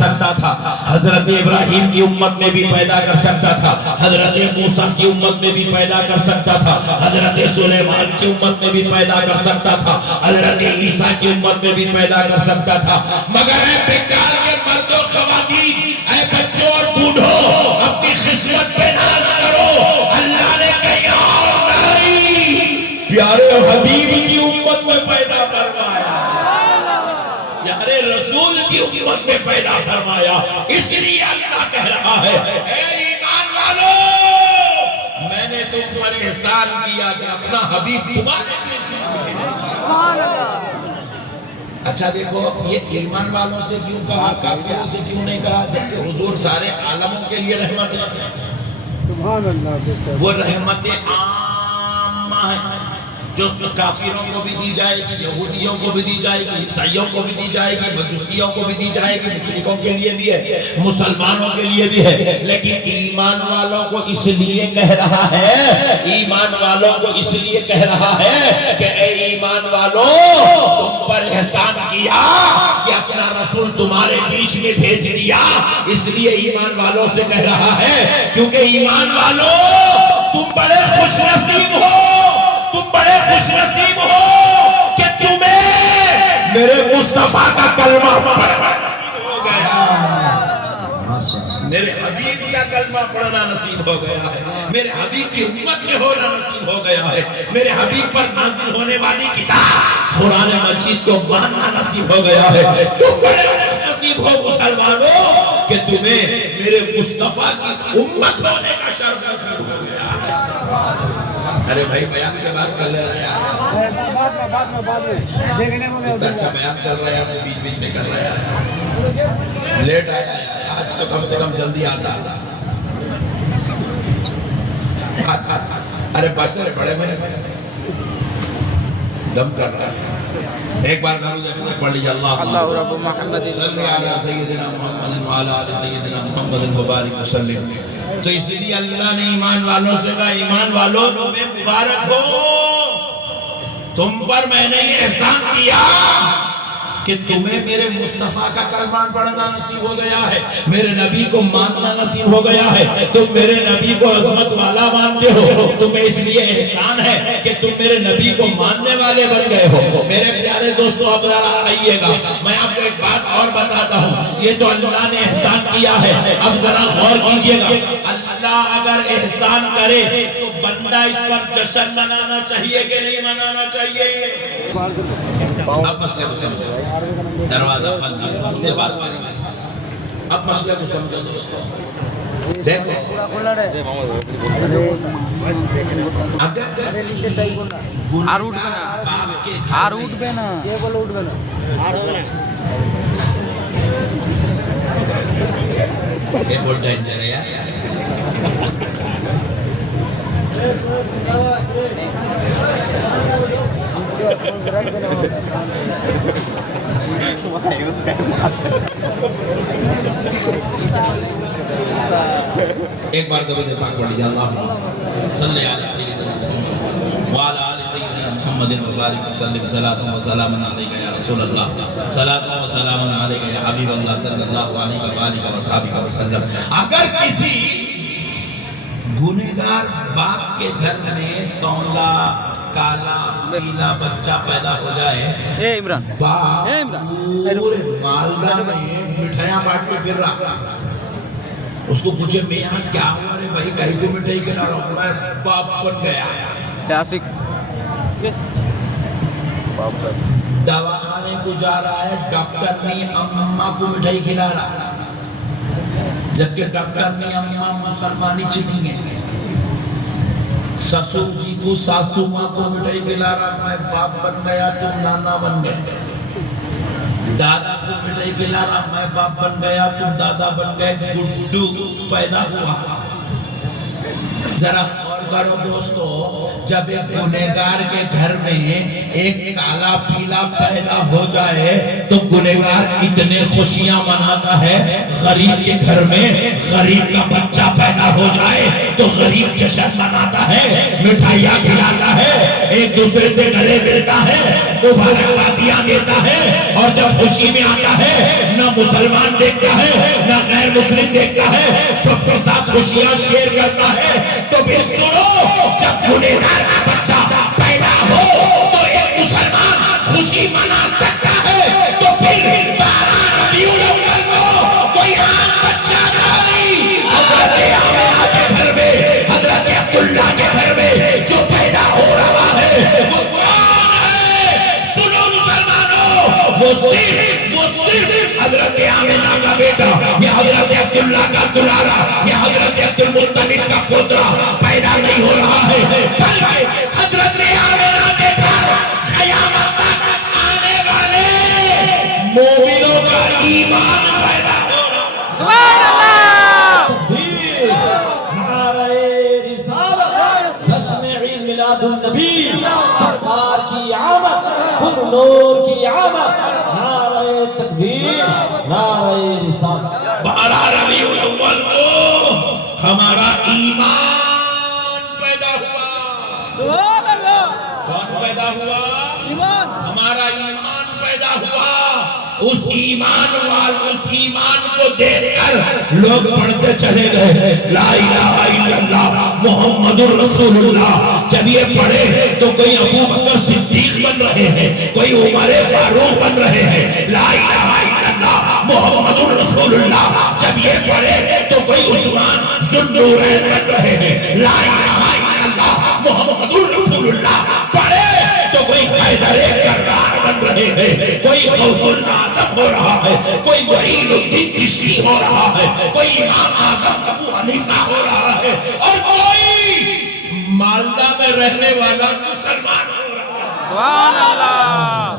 سکتا تھا، حضرت ابراہیم کی امت میں بھی پیدا کر سکتا تھا، حضرت موسیٰ کی امت میں بھی پیدا کر سکتا تھا، حضرت سلیمان کی امت میں بھی پیدا کر سکتا تھا، حضرت عیسیٰ کی امت میں بھی پیدا کر سکتا تھا، مگر اے بنگال کے مرد و خواتین، اے بچوں اور بوڑھوں، اپنی قسمت پہ ناز کرو، اللہ نے کہیں اور نہیں پیارے حبیب کی امت میں پیدا فرمایا، پیارے رسول کی امت میں پیدا فرمایا، اس لیے اللہ کہہ رہا ہے اے ایمان والو میں نے تم پر احسان کیا کہ اپنا حبیب تمہارے لیے سبحان اللہ۔ اچھا دیکھو یہ ایمان والوں سے کیوں کہا، کافروں سے کیوں نہیں کہا، جبکہ حضور سارے عالموں کے لیے رحمت ہے، سبحان اللہ، وہ رحمت عامہ ہے جو کافروں کو بھی دی جائے گی، یہودیوں کو بھی دی جائے گی، عیسائیوں کو بھی دی جائے گی، مجوسیوں کو بھی دی جائے گی، مشرکوں کے لیے بھی ہے، مسلمانوں کے لیے بھی ہے، لیکن ایمان والوں کو اس لیے کہہ رہا ہے، ایمان والوں کو اس لیے کہہ رہا ہے کہ اے ایمان والوں تم پر احسان کیا کہ اپنا رسول تمہارے بیچ میں بھیج دیا، اس لیے ایمان والوں سے کہہ رہا ہے کیونکہ ایمان والوں تم بڑے خوش نصیب ہو، تم بڑے خوش نصیب ہو کہ تمہیں میرے مصطفیٰ کا کلمہ پڑھنا نصیب ہو گیا، میرے حبیب کا کلمہ پڑھنا نصیب ہو گیا ہے، میرے حبیب کی امت میں ہونا نصیب ہو گیا ہے، میرے حبیب پر نازل ہونے والی کتاب قرآن مجید کو ماننا نصیب ہو گیا ہے، تم بڑے خوش نصیب ہو مسلمانوں کہ تمہیں میرے مصطفیٰ کی امت ہونے کا شرف نصیب ہو گیا ہے۔ ارے بھائی بیان کے بعد کر لے رہے ہیں، بعد میں دیکھنے میں اچھا بیان چل رہا ہے، آپ بیچ بیچ میں کر رہے ہیں، لیٹ آیا ہے، آج تو کم سے کم جلدی آتا۔ ارے بس رہے بڑے بھائی دم کر رہا ہے، ایک بار درود پاک پڑھ لیجیے، اللہ رب محمد صلی علی سیدنا محمد وعلی آل سیدنا محمد وبارک وسلم۔ تو اس لیے اللہ نے ایمان والوں سے کہا ایمان والوں تمہیں مبارک ہو، تم پر میں نے یہ احسان کیا کہ تمہیں میرے مصطفیٰ کا کلمہ پڑھنا نصیب ہو گیا ہے، میرے نبی کو ماننا نصیب ہو گیا ہے، تم میرے نبی کو عظمت والا مانتے ہو، تمہیں اس لیے احسان ہے کہ تم میرے نبی کو ماننے والے بن گئے ہو۔ میرے پیارے دوستو اب ذرا آئیے گا، میں آپ کو ایک بات اور بتاتا ہوں، یہ تو اللہ نے احسان کیا ہے، اب ذرا غور کیجئے گا، اللہ اگر احسان کرے تو بندہ اس پر جشن منانا چاہیے کہ نہیں منانا چاہیے؟ اب مسئلے کو سمجھو، دروازہ بند کر سے بات کریں، اب مسئلے کو سمجھو دوستو، دیکھو یہ بہت ڈینجر ہے یار، ایک بار درود پاک پڑھ لیجیے، اللہ صلی علی سیدنا محمد وعلی آل سیدنا محمد وبارک وسلم، صلاۃ و سلام علیک یا رسول اللہ، صلاۃ و سلام علیک یا حبیب اللہ صلی اللہ علیہ وآلہ وصحبہ وسلم۔ اگر کسی گنہگار باپ کے گھر میں سونگا کالا پیلا بچہ پیدا ہو جائے، باپ پورے مالدہ میں مٹھائیاں بانٹ کے پھر رہا، اس کو پوچھے میں یہاں کیا ہوا رہے بھائی کہیں کو مٹھائی کھلا رہا ہوں، میں باپ بن گیا، دواخانے کو جا رہا ہے، ڈاکٹر نہیں اماں کو مٹھائی کھلا رہا، جبکہ ڈاکٹر نہیں اماں مسلمانی چکی ہیں، سسور جی کو ساسو ماں کو مٹھائی کھلا رہا، میں باپ بن گیا تم نانا بن گئے، دادا کو مٹھائی کھلا رہا، میں باپ بن گیا تم دادا بن گئے، گڈو پیدا ہوا۔ ذرا اور کرو دوستو، جب ایک گنہگار کے گھر میں ایک کالا پیلا پیدا ہو جائے تو گنہگار اتنے خوشیاں مناتا ہے، غریب کے گھر میں غریب کا بچہ پیدا ہو جائے تو غریب جشن مناتا ہے، مٹھائیاں کھلاتا ہے، ایک دوسرے سے گلے ملتا ہے، مبارکبادیاں دیتا ہے، اور جب خوشی میں آتا ہے نہ مسلمان دیکھتا ہے نہ غیر مسلم دیکھتا ہے، سب کے ساتھ خوشیاں شیئر کرتا ہے۔ تو پھر سنو، جب گنہگار کا بچہ پیدا ہو تو ایک مسلمان خوشی منا سکتا ہے، تو پھر 12 ربیع الاول کو کوئی عام بچہ نہیں، حضرت آمنہ کے گھر میں، حضرت عبداللہ کے گھر میں جو پیدا ہو رہا ہے وہ کون ہے؟ سنو مسلمانوں، وہ صرف حضرت آمنہ کا بیٹا، یا حضرت عبداللہ کا دلارا، یا حضرت عبدالمطلب کا پوترا پیدا نہیں ہو رہا ہے، بلکہ حضرت آمنہ کے گھر قیامت تک آنے والے مومنوں کا ایمان پیدا ہو رہا ہے۔ سبحان اللہ! نعرہ رسالت، جشن عید میلاد النبی، سرکار کی آمد، پر نور کی آمد، نعرہ تکبیر، نعرہ رسالت۔ 12 ربیع الاول کو ہمارا ایمان پیدا ہوا۔ سبحان اللہ! کون پیدا ہوا؟ ایمان! ہمارا ایمان پیدا ہوا۔ اس ایمان کو دیکھ کر لوگ پڑھتے چلے گئے، لا الہ الا اللہ محمد الرسول اللہ۔ جب یہ پڑھے تو کوئی ابو بکر صدیق بن رہے ہیں، کوئی عمر فاروق بن رہے ہیں، لا الہ الا اللہ محمد الرسول اللہ۔ جب یہ پڑھے تو کوئی عثمان ذو النورین بن رہے ہیں، لا الہ الا اللہ محمد الرسول اللہ۔ پڑھے تو کوئی حیدر کرار بن رہے ہیں، کوئی غوث العظم ہو رہا ہے، کوئی معین الدین چشتی ہو رہا ہے، کوئی امام اعظم ابو حنیفہ ہو رہا ہے، اور کوئی مالدہ میں رہنے والا مسلمان ہو رہا ہے۔ سبحان اللہ!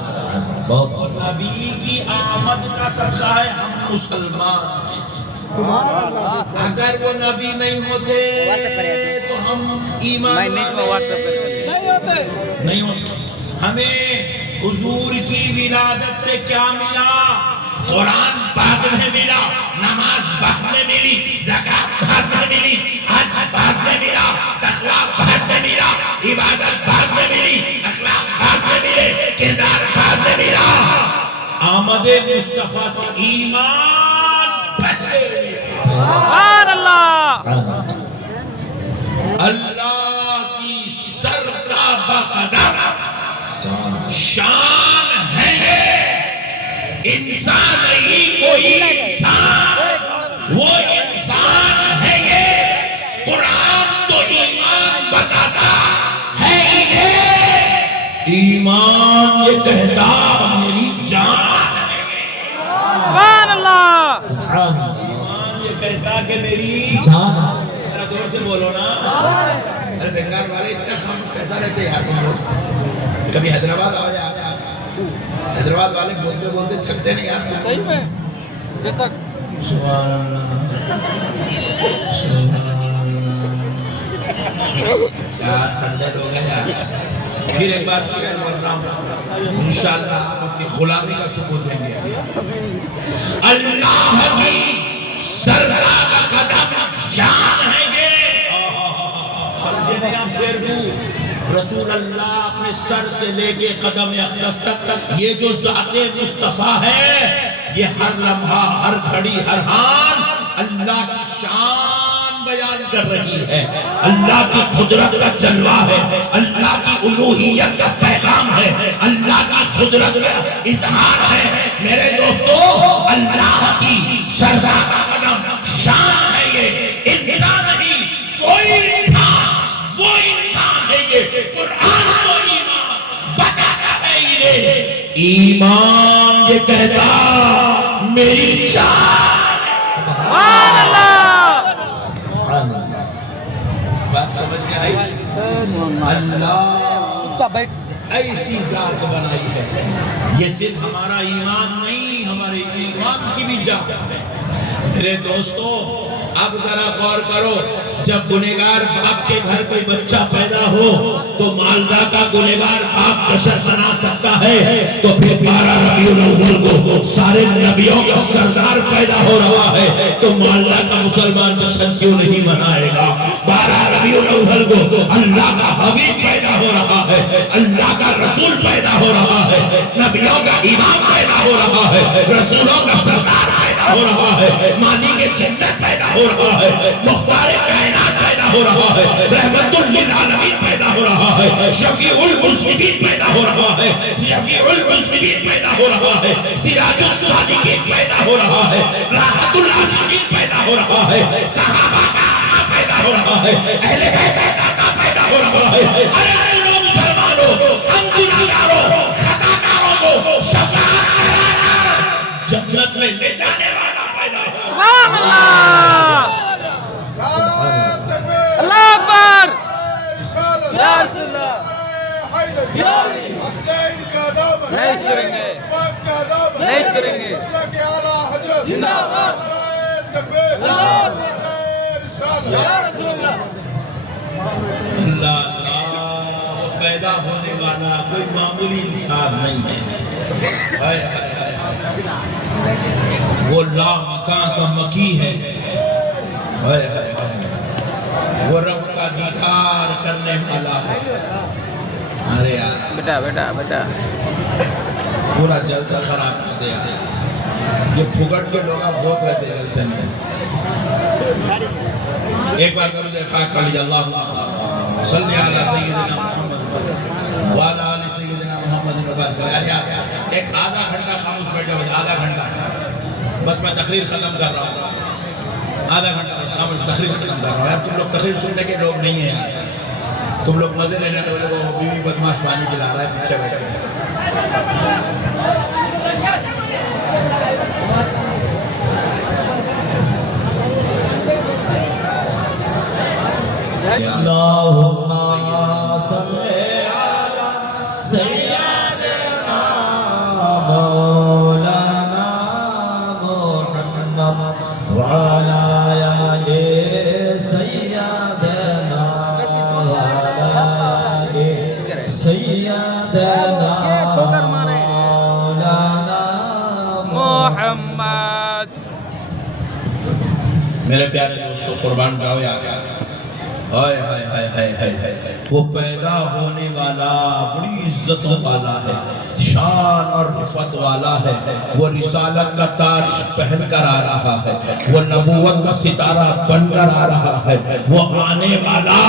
بہت اور نبی کی آمد کا صدقہ ہے ہم مسلمان ہیں۔ اگر وہ نبی نہیں ہوتے تو ہم ایمان نہیں ہوتے۔ ہمیں حضور کی ولادت سے کیا ملا؟ قرآن بعد میں ملا، نماز بعد میں ملی، زکاة بعد میں ملی، حج بعد میں ملا، تقوی بعد میں ملا، عبادت بعد میں ملی، اخلاق بعد میں ملے، کردار بعد میں ملا۔ آمد مصطفیٰ سے ایمان پہلے ملا۔ سبحان اللہ! اللہ کی سرتا بقدم شان ہے یہ، انسان نہیں کوئی انسان، وہ انسان ہے یہ۔ قرآن تو ایمان بتاتا ہے انہیں، ایمان یہ کہتا میری جان ہے۔ سبحان اللہ! ایمان یہ کہتا کہ میری جان۔ ذرا دور سے بولو نا، ارے بنگال والے اتنا خاموش کیسا رہتے یار تم لوگ؟ کبھی حیدرآباد آ جائے، حیدرآباد والے بولتے بولتے تھکتے نہیں یار؟ صحیح میں بے شک۔ یار ٹھنڈے لوگ ہیں یار۔ پھر ایک بار شعر پڑھ رہا ہوں، انشاءاللہ آپ اپنی غلامی کا ثبوت دیں گے۔ اللہ کی سرتا بقدم شان ہے یہ۔ سمجھے نہیں ہم شعر دوں؟ رسول اللہ اپنے سر سے لے کے قدم اقدس تک، یہ جو ذات مصطفیٰ ہے، یہ ہر لمحہ، ہر گھڑی، ہر حال اللہ کی شان بیان کر رہی ہے، اللہ کی قدرت کا جلوہ ہے، اللہ کی الوہیت کا پیغام ہے، اللہ کی قدرت کا اظہار ہے۔ میرے دوستو، اللہ کی سرتا قدم شان ہے یہ، انسان نہیں کوئی انسان، وہ انسان ہے یہ۔ قرآن تو ایمان بتاتا ہے انہیں، ایمان یہ کہتا میری جان۔ سبحان اللہ! بات سمجھ میں آئی؟ اللہ ایسی ذات بنائی ہے، یہ صرف ہمارا ایمان نہیں، ہمارے ایمان کی بھی جان ہے۔ میرے دوستو، اب ذرا غور کرو، جب گنہگار باپ کے گھر کوئی بچہ پیدا ہو تو مالدہ کا گنہگار باپ جشن منا سکتا ہے، تو پھر 12 ربیع الاول کو سارے نبیوں کا سردار پیدا ہو رہا ہے تو مالدہ کا مسلمان جشن کیوں نہیں منائے گا؟ 12 ربیع الاول کو اللہ کا حبیب پیدا ہو رہا ہے رسول پیدا ہو رہا ہے، نبیوں کا امام پیدا ہو رہا ہے، رسولوں کا سردار پیدا ہو رہا ہے، مانی کے جنت پیدا ہو رہا ہے، مختار کائنات پیدا ہو رہا ہے، رحمت للعالمین پیدا ہو رہا ہے، شفیع المذنبین پیدا ہو رہا ہے، شفیع المذنبین پیدا ہو رہا ہے، سراج الصادقین پیدا ہو رہا ہے، راحت العاشقین پیدا ہو رہا ہے، صحابہ کا آقا پیدا ہو رہا ہے، اہل بیت کا پیدا ہو رہا ہے۔ ارے لو مسلمانوں، ہم گناہگاروں خطاکاروں کو شفاعت کرا کر جنت میں لے جانے والا پیدا ہو۔ سبحان اللہ اللہ اکبر یا رسول اللہ نہیں چریں گے نہیں چریں گے زندہ باد یا رسول اللہ اللہ پیدا ہونے والا کوئی معمولی انسان نہیں ہے، وہ لا مکان کا مکی ہے، وہ رب کا دیدار کرنے والا ہے۔ ارے یار بیٹا بیٹا بیٹا پورا جلسہ خراب کر دیا، یہ پھگٹ کے لوگ بہت رہتے جلسے میں۔ ایک بار کرو جائے پاک پڑھ لیجئے، اللہم صلی علی سیدنا محمد وعلی آل سیدنا محمد وبارک وسلم۔ ایک آدھا گھنٹہ خاموش بیٹھے ہوئے، آدھا گھنٹہ بس میں تقریر ختم کر رہا ہوں، آدھا گھنٹہ بس خاموش تقریر ختم کر رہا ہوں۔ یار تم لوگ تقریر سننے کے لوگ نہیں ہیں یار، تم لوگ مزے لینے والے کو بیوی بدماش پانی پلا رہا ہے پیچھے بیٹھ کے۔ اللہم صلی علی سیدنا مولانا محمد وعلی آل سیدنا وعلی آل سیدنا مولانا محمد۔ میرے پیارے دوستو قربان جاؤ یار، ہائے ہائے ہائے ہائے ہائے، وہ پیدا ہونے والا بڑی عزتوں والا ہے، شان اور رفعت والا ہے، وہ رسالت کا تاج پہن کر آ رہا ہے، وہ نبوت کا ستارہ بن کر آ رہا ہے، وہ آنے والا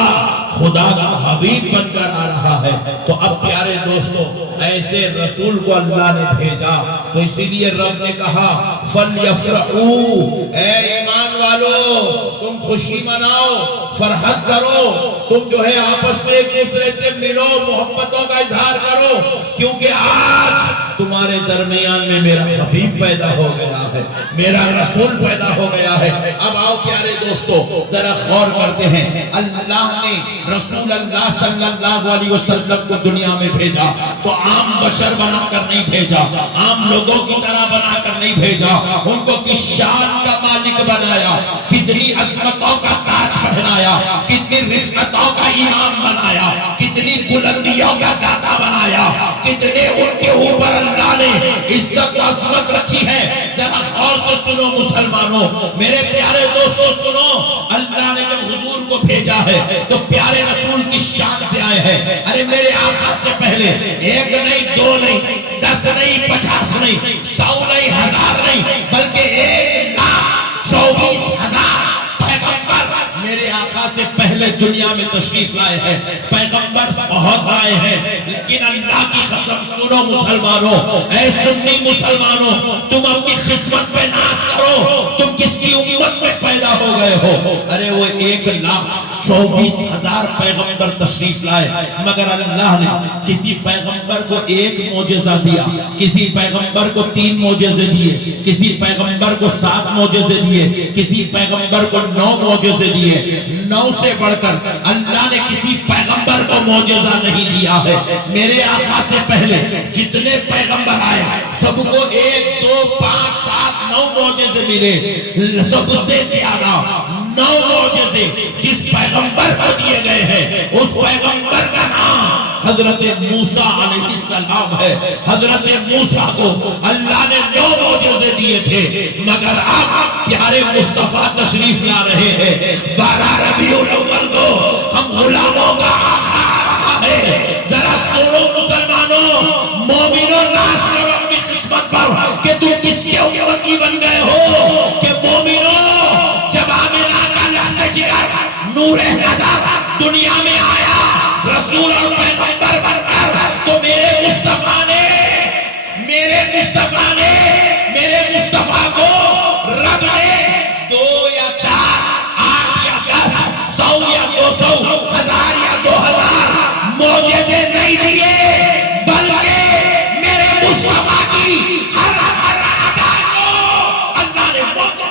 خدا کا حبیب بن کر آ رہا ہے۔ تو اب پیارے دوستو ایسے رسول کو اللہ نے بھیجا، تو اسی لیے رب نے کہا فَلْيَفْرَحُوا، اے ایمان والو تم خوشی مناؤ، فرحت کرو، تم جو ہے آپس میں ایک دوسرے سے ملو، محبتوں کا اظہار کرو، کیونکہ آج تمہارے درمیان میں میرا حبیب پیدا ہو گیا ہے، میرا رسول پیدا ہو گیا ہے۔ اب آؤ پیارے دوستو ذرا غور کرتے ہیں، اللہ نے رسول اللہ صلی اللہ علیہ وسلم کو دنیا میں بھیجا تو عام بشر بنا کر نہیں بھیجا، عام لوگوں کی طرح بنا کر نہیں بھیجا، ان کو کس شان کا مالک بنایا، کتنی عظمتوں کا تاج پہنایا، کتنی رفعتوں کا امام بنایا، کتنی بلندیوں کا داتا بنایا، کتنے ان کے اوپر اللہ نے عزت و عظمت رکھی ہے۔ ذرا غور سے سنو مسلمانوں، میرے پیارے دوستو سنو، اللہ نے جب حضور کو بھیجا ہے تو پیارے رسول کی شان سے آئے ہیں۔ ارے میرے آقا سے پہلے ایک نہیں، دو نہیں، 10 نہیں، 50 نہیں، 100 نہیں، 1000 نہیں، بلکہ 1,24,000 پیغمبر میرے آقا سے پہلے دنیا میں تشریف لائے ہیں، پیغمبر بہت آئے ہیں، لیکن اللہ کی قسم سنو مسلمانوں، اے سنی مسلمانوں، تم اپنی قسمت پہ ناز کرو، تم کس کی امت میں پیدا ہو گئے ہو۔ ارے وہ 1,24,000 پیغمبر تشریف لائے، مگر اللہ نے کسی پیغمبر کو ایک معجزہ دیا، کسی پیغمبر کو 3 معجزے دیے، کسی پیغمبر کو 7 معجزے دیے، کسی پیغمبر کو 9 معجزے دیے۔ 9 سے بڑھ کر اللہ نے کسی پیغمبر کو معجزہ نہیں دیا ہے۔ میرے آقا سے پہلے جتنے پیغمبر آئے سب کو 1، 2، 5، 7، 9 معجزے ملے، سب سے زیادہ 9 معجزے جس پیغمبر کو دیے گئے ہیں، اس پیغمبر کا نام حضرت موسیٰ علیہ السلام ہے۔ حضرت موسیٰ کو اللہ نے 9 معجزے دیے تھے، مگر اب پیارے مصطفیٰ تشریف لا رہے ہیں۔ 12 ربیع الاول کو ہم غلاموں کا آقا آ رہا ہے، دے. ذرا سنو مسلمانوں، مومنوں ناز کرو اپنی قسمت پر کہ تم کس کے امتی بن گئے ہو. کہ مومنوں جب آمنہ کا لحظہ جگر نور نظر دنیا میں آیا رسول اور پیغمبر بن کر، تو میرے مصطفیٰ نے میرے مصطفیٰ کو رب نے 2 یا 4 8 یا 10 100 یا 200 1000 یا 2000 معجزے نہیں دیے، بلکہ میرے مصطفیٰ کی ہر ادا کو اللہ نے معجزہ.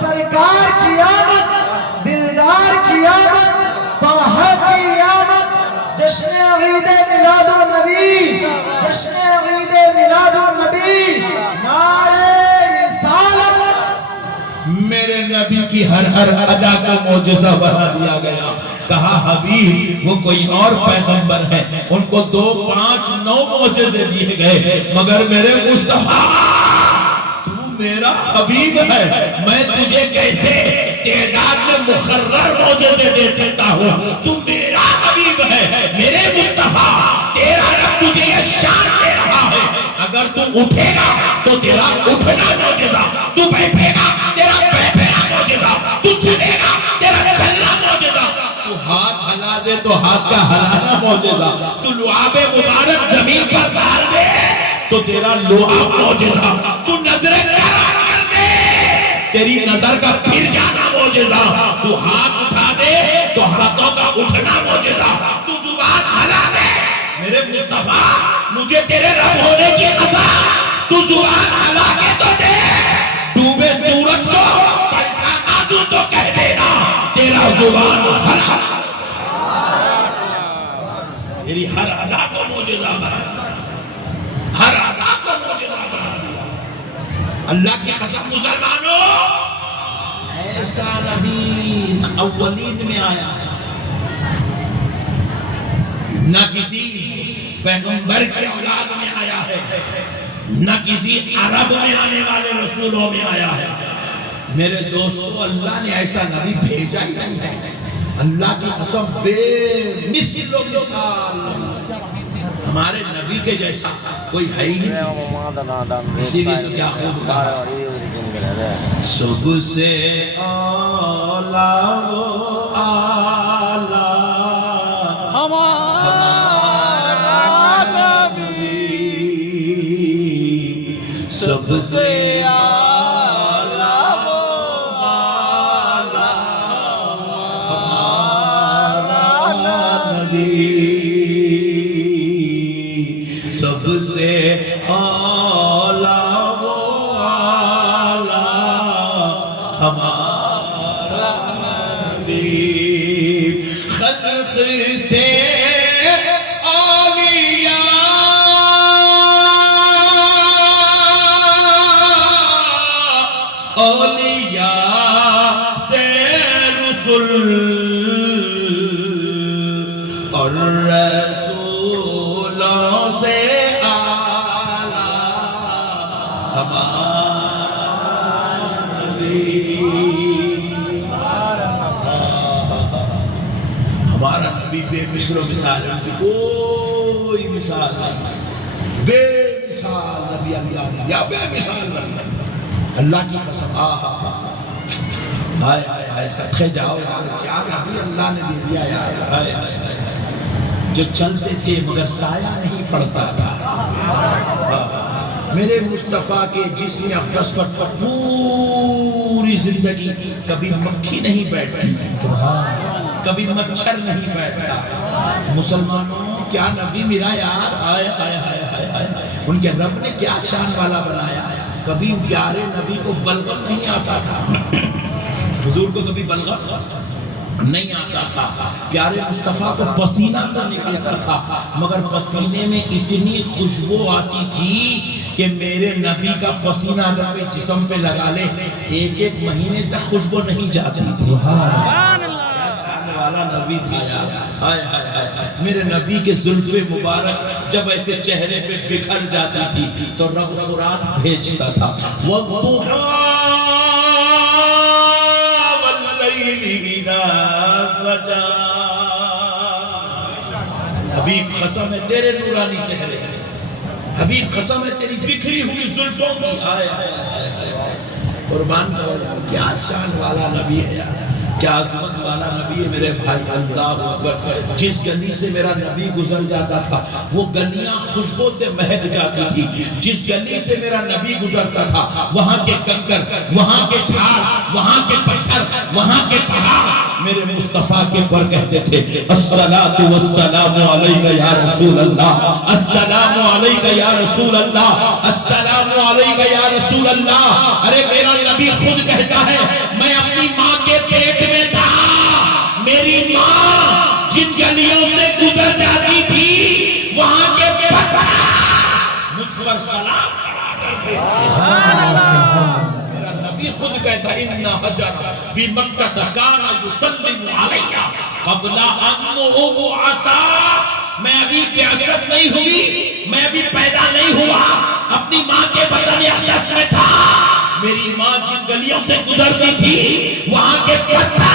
سرکار کی آمد، دلدار کی آمد، طه کی آمد، جشن عید میلاد النبی، جشن عید میلاد النبی، نعرہ رسالت. میرے نبی کی ہر ادا کو معجزہ بنا دیا گیا. کہا حبیب وہ کوئی اور پیغمبر ہے، ان کو 2 5 9 معجزے دیے گئے، مگر میرے مصطفیٰ میرا حبیب ہے، میں تجھے کیسے تعداد میں مقرر معجزے دے سکتا ہوں. تو میرا حبیب ہے، میرے مصطفیٰ، تیرا رب تجھے یہ شان دے رہا ہے. اگر تو اٹھے گا تو تیرا اٹھنا معجزہ، تو بیٹھے گا تیرا بیٹھنا معجزہ، تو چلے گا تیرا چلنا معجزہ، تو ہاتھ ہلا دے تو ہاتھ کا ہلانا معجزہ، تو لعاب مبارک زمین پر ڈال دے تو تیرا لعاب معجزہ، تو نظریں کرم کر دے تیری نظر کا پھر جانا معجزہ، تو ہاتھ اٹھا دے تو ہاتھوں کا اٹھنا معجزہ، تو زبان ہلا دے میرے مصطفیٰ مجھے تیرے رب ہونے کی قسم، تو زبان ہلا کے تو دے، ڈوبے سورج کو پلٹا نہ دوں تو کہہ دینا تیرا زبان ہلا. تیری ہر ادا کو معجزہ بنا دیا، ہر ادا کو معجزہ بنا دیا. اللہ کی قسم مسلمانوں، ایسا نبی نہ اولین میں آیا، نہ کسی پیغمبر کی اولاد میں آیا ہے، نہ کسی عرب میں آنے والے رسولوں میں آیا ہے. میرے دوستو، اللہ نے ایسا نبی بھیجا ہی نہیں ہے. اللہ کی قسم بے مثل و مثال ہمارے نبی کے جیسا کوئی ہے ہی نہیں. اسی لیے تو کیا خوب کہا، سب سے اولا وہ اعلیٰ ہمارا نبی، سب سے اعلیٰ وہ اعلیٰ ہمارا نبی، سب سے اعلیٰ وہ اعلیٰ ہمارا نبی. خلق سے اولیاء اولیاء سے رسول اور رسولوں سے اعلیٰ ہمارا نبی. ہمارا نبی بے مثل و مثال ہے، کوئی مثال نہیں، بے مثال نبی اللہ یا بے مثال نبی. اللہ کی قسم، ہائے ہائے ہائے صدقے جاؤ یار، کیا نبی اللہ نے دے دیا یار. ہائے ہائے ہائے، جو چلتے تھے مگر سایہ نہیں پڑتا تھا. میرے مصطفیٰ کے جسم اقدس پر پوری زندگی کبھی مکھی نہیں بیٹھتی، کبھی مچھر نہیں بیٹھتا. مسلمانوں، کیا نبی میرا یار، آئے آئے آئے آئے آئے، ان کے رب نے کیا شان والا بنایا. کبھی پیارے نبی کو بلغم نہیں آتا تھا، حضور کو کبھی بلغم نہیں آتا تھا. پیارے مصطفیٰ کو پسینہ تو نکلتا تھا، مگر پسینے میں اتنی خوشبو آتی تھی کہ میرے نبی کا پسینہ اگر کوئی جسم پہ لگا لے 1 1 مہینے تک خوشبو نہیں جاتی. والا نبی تھا یار. ہائے ہائے ہائے, میرے نبی کے زلف مبارک جب ایسے چہرے پہ بکھر جاتی تھی تو رب قرآن بھیجتا تھا. وَالضُّحَىٰ وَاللَّيْلِ إِذَا سَجَىٰ. حبیب قسم ہے تیرے نورانی چہرے, حبیب قسم ہے تیری بکھری ہوئی زلفوں کی. آئے آئے آئے آئے, قربان کرو یار, کیا شان والا نبی ہے یار, کیا عظمت والا نبی ہے میرے بھائی. اللہ اکبر. جس گلی سے میرا نبی گزر جاتا تھا وہ گلیاں خوشبو سے مہک جاتی تھی. جس گلی سے میرا نبی گزرتا تھا وہاں کے کنکر, وہاں کے جھاڑ, وہاں کے پتھر, وہاں کے پہاڑ میرے مصطفیٰ کے پر کہتے تھے الصلاۃ والسلام علیک یا رسول اللہ, السلام علیک یا رسول اللہ, السلام علیک یا رسول اللہ. ارے میرا نبی خود کہتا ہے میں اپنی ماں کے پیٹ میں تھا, میری ماں جن گلیوں سے گزر جاتی تھی وہاں کے پتھر مجھ پر سلام پڑا کرتے تھے. میرا نبی خود کہتا ہے ان حجر بمکہ کان یسلم علی قبل ان ابعث. میں ابھی بعثت نہیں ہوئی, میں ابھی پیدا نہیں ہوا, اپنی ماں کے بطن اقدس میں تھا. میری ماں جن گلیوں سے گزرتی تھی وہاں کے پتھر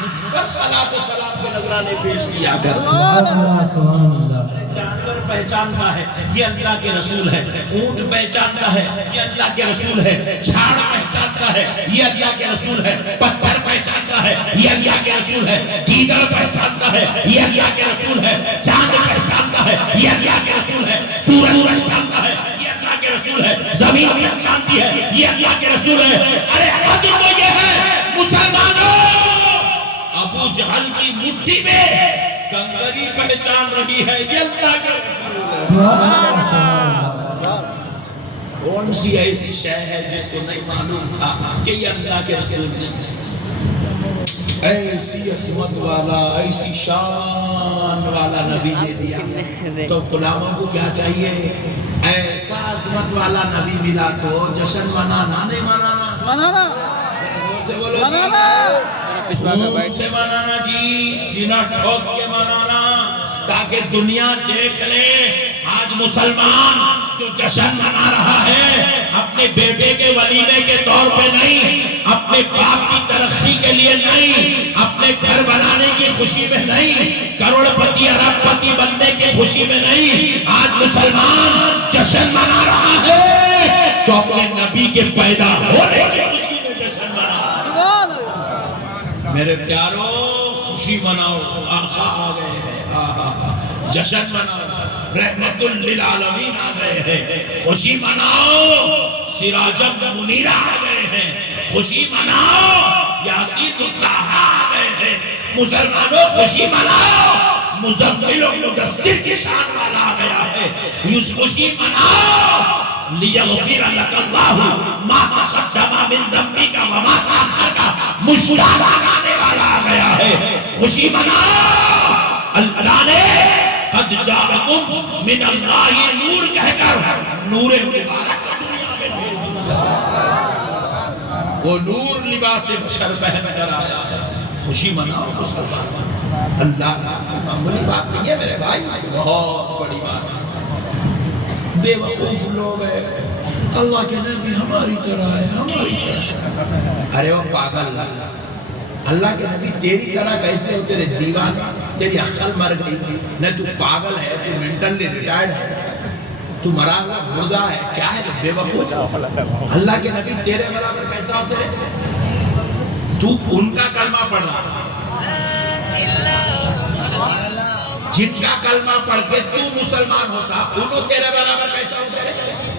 مجھ پر صلاۃ و سلام کے نذرانے پیش کیا کر. سبحان اللہ سبحان اللہ. جانور پہچانتا ہے یہ اللہ کے رسول ہے, اونٹ پہچانتا ہے یہ اللہ کے رسول ہے, جھاڑ پہچانتا ہے یہ اللہ کے رسول ہے, پتھر پہچانتا ہے یہ اللہ کے رسول ہے, دیگر پہچانتا ہے یہ اللہ کے رسول ہے, چاند پہچانتا ہے یہ اللہ کے رسول ہے, سورج پہچانتا ہے یہ اللہ کے رسول ہے, زمین پہچانتی ہے یہ اللہ کے رسول ہے. ارے حد تو یہ ہے مسلمانوں, ابو جہل کی مٹھی میں کنگری پہچان رہی ہے یہ اللہ کا رسول ہے. سبحان اللہ سبحان اللہ. کون سی ایسی شے ہے جس کو نہیں معلوم تھا کہ یہ اللہ کے رسول نہیں ہے. ایسی عظمت والا, ایسی شان والا نبی دے دیا تو غلاموں کو کیا چاہیے. ایسا عظمت والا نبی ملا تو جشن منانا نہیں منانا, منانا سے بولو منانا, منہ سے منانا جی, سینہ ٹھوک کے منانا تاکہ دنیا دیکھ لے آج مسلمان جو جشن منا رہا ہے اپنے بیٹے کے ولیمے کے طور پہ نہیں, اپنے باپ کی ترقی کے لیے نہیں, اپنے گھر بنانے کی خوشی میں نہیں, کروڑ پتی ارب پتی بننے کی خوشی میں نہیں, آج مسلمان جشن منا رہا ہے تو اپنے نبی کے پیدا ہونے کی خوشی میں جشن منا. میرے پیاروں خوشی مناؤ, آقا آ گئے ہیں, جشن مناؤ, رحمت للعالمین آ گئے ہیں, خوشی مناؤ, سراج منیر آ گئے ہیں, خوشی مناؤ, یاسین الطاہا آ گئے ہیں. مسلمانوں خوشی مناؤ, مزمل و مدثر کی شان والا آ گیا ہے. اس خوشی مناؤ لیغفر لک اللہ ما تقدم من ذنبک وما تأخر کا مشتاق آنے والا آ گیا ہے. خوشی مناؤ, اللہ نے قد جاءکم من اللہ نور کہہ کر نور مبارک دنیا میں بھیج دیا. وہ نور لباس بشر پہن کر آیا ہے. خوشی مناؤ مسلمان, اللہ معمولی بات نہیں ہے میرے بھائی, بہت بڑی بات ہے. بے وقوف لوگ ہیں, اللہ کے نبی ہماری طرح ہے, ہماری طرح. ارے وہ پاگل, اللہ کے نبی تیری طرح کیسے ہو, تیرے دیوانہ, تیری عقل مر گئی, نہ تو پاگل ہے, تو مینٹلی ریٹائرڈ ہے, تو مرا ہوا مردہ ہے, کیا ہے بے وقوف. اللہ کے نبی تیرے برابر کیسا ہوتے رہے, تو ان کا کلمہ پڑھ رہا, جن کا کلمہ پڑھ کے تو مسلمان ہوتا, انہوں تیرے برابر کیسا ہوتے رہے.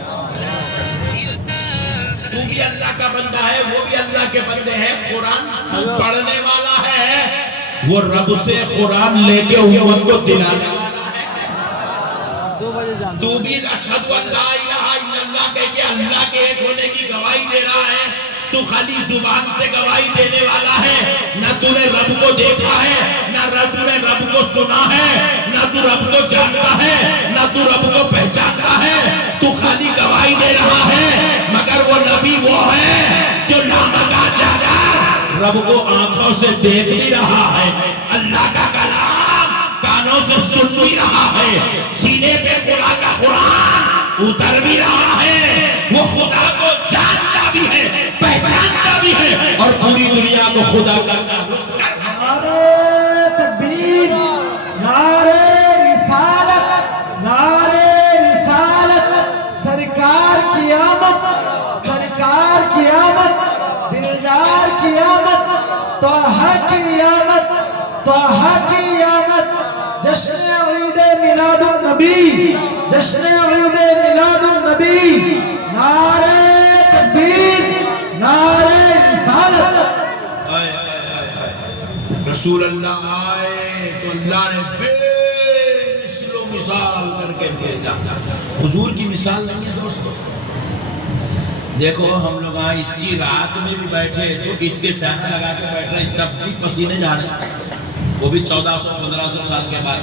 تو بھی اللہ کا بندہ ہے, وہ بھی اللہ کے بندے ہیں. قرآن تو پڑھنے والا ہے, وہ رب سے قرآن لے کے امت کو دلانے والا ہے. تو بھی اشہد ان لا الہ الا اللہ کہہ کے اللہ کے ایک ہونے کی گواہی دے رہا ہے. تو خالی زبان سے گواہی دینے والا ہے, نہ تو نے رب کو دیکھا ہے, نہ تو نے رب کو سنا ہے, نہ تو رب کو جانتا ہے, نہ تو رب کو پہچانتا ہے. تو خالی گواہی دے رہا ہے, مگر وہ نبی وہ ہے جو نامگا چادر رب کو آنکھوں سے دیکھ بھی رہا ہے، اللہ کا کلام کانوں سے سن بھی رہا ہے، سینے پہ خدا کا قرآن اتر بھی رہا ہے، وہ خدا کو جانتا بھی ہے، پہچانتا بھی ہے، اور پوری دنیا کو خدا کا نعرے تکبیر، نعرے رسالت، نعرے رسالت، سرکار کی آمد، سرکار کی آمد، دلدار کی آمد، طه کی آمد، طه کی آمد، جشن عید میلاد النبی، جشن عید میلاد النبی، نعرے تکبیر، نعرے رسالت۔ رسول اللہ آئے تو اللہ نے بے مثل و مثال کر کے بھیجا۔ حضور کی مثال نہیں ہے دوستو۔ دیکھو ہم لوگ آئے اتنی رات میں بھی بیٹھے تو اتنے فینہ لگا کے بیٹھ رہے ہیں، تب بھی پسینے جا رہے ہیں، وہ بھی 1400-1500 سال کے بعد۔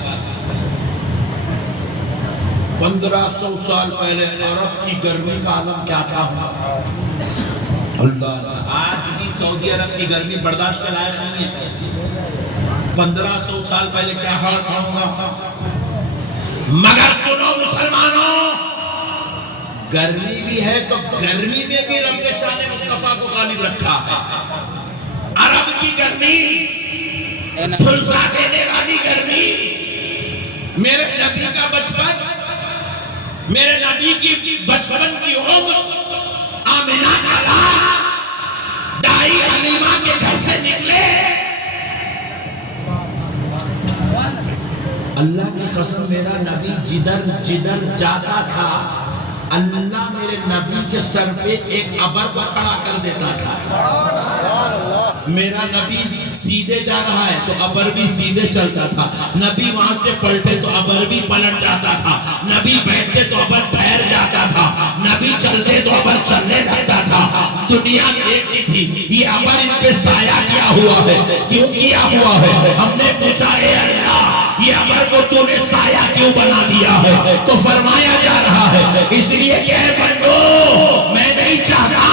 1500 سال پہلے عرب کی گرمی کا عالم کیا تھا؟ اللہ آج بھی سعودی عرب کی گرمی برداشت کے لائق نہیں ہے۔ 1500 سال پہلے کیا حال ہوگا؟ مگر سنو مسلمانوں، گرمی بھی ہے تو گرمی میں بھی رب نے شان مصطفیٰ کو غالب رکھا ہے۔ عرب کی گرمی، جھلسا دینے والی گرمی، میرے نبی کا بچپن، میرے نبی کی بچپن کی عمر، آمنہ کا لال دائی حلیمہ کے گھر سے نکلے، اللہ کی قسم میرا نبی جدھر جدھر جاتا تھا اللہ میرے نبی کے سر پہ ایک ابر کو کھڑا کر دیتا تھا۔ میرا نبی سیدھے جا رہا ہے تو ابر بھی سیدھے چلتا تھا، نبی وہاں سے پلٹے تو ابر بھی پلٹ جاتا تھا، نبی بیٹھتے تو ابر ٹھہر جاتا تھا، نبی چلتے تو ابر چلنے لگتا تھا۔ دنیا دیکھتی تھی یہ ابر ان پہ سایہ کیا ہوا ہے، کیوں کیا ہوا ہے؟ ہم نے پوچھا اے اللہ یہ ابر کو تو نے سایہ کیوں بنا دیا ہے؟ تو فرمایا جا رہا ہے اس لیے کہ اے بندو میں نہیں چاہتا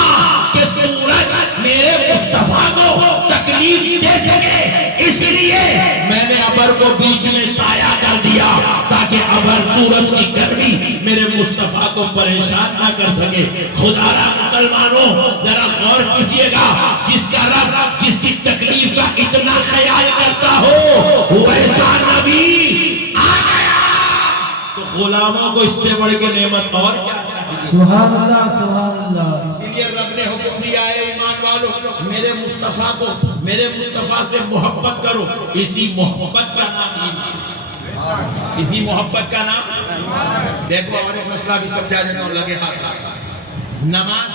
کہ سورج میرے مصطفیٰ کو تکلیف دے سکے، اس لیے میں نے ابر کو بیچ میں سایہ کر دیا تاکہ ابر سورج کی گرمی میرے مصطفیٰ کو پریشان نہ کر سکے۔ خدا را مسلمانوں ذرا غور کیجئے گا، جس کا رب جس کی تکلیف کا اتنا خیال کرتا ہو ویسا نبی آ گیا تو غلاموں کو اس سے بڑھ کے نعمت اور کیا چاہیے؟ سبحان اللہ، سبحان اللہ۔ اسی لیے رب نے حکم دیا ہے ایمان والو میرے مصطفیٰ کو، میرے مصطفیٰ سے محبت کرو، اسی محبت کا نام ایمان، اسی محبت کا نام۔ دیکھو اور ایک مسئلہ بھی سمجھا دیتا ہوں، لگے ہاتھ۔ نماز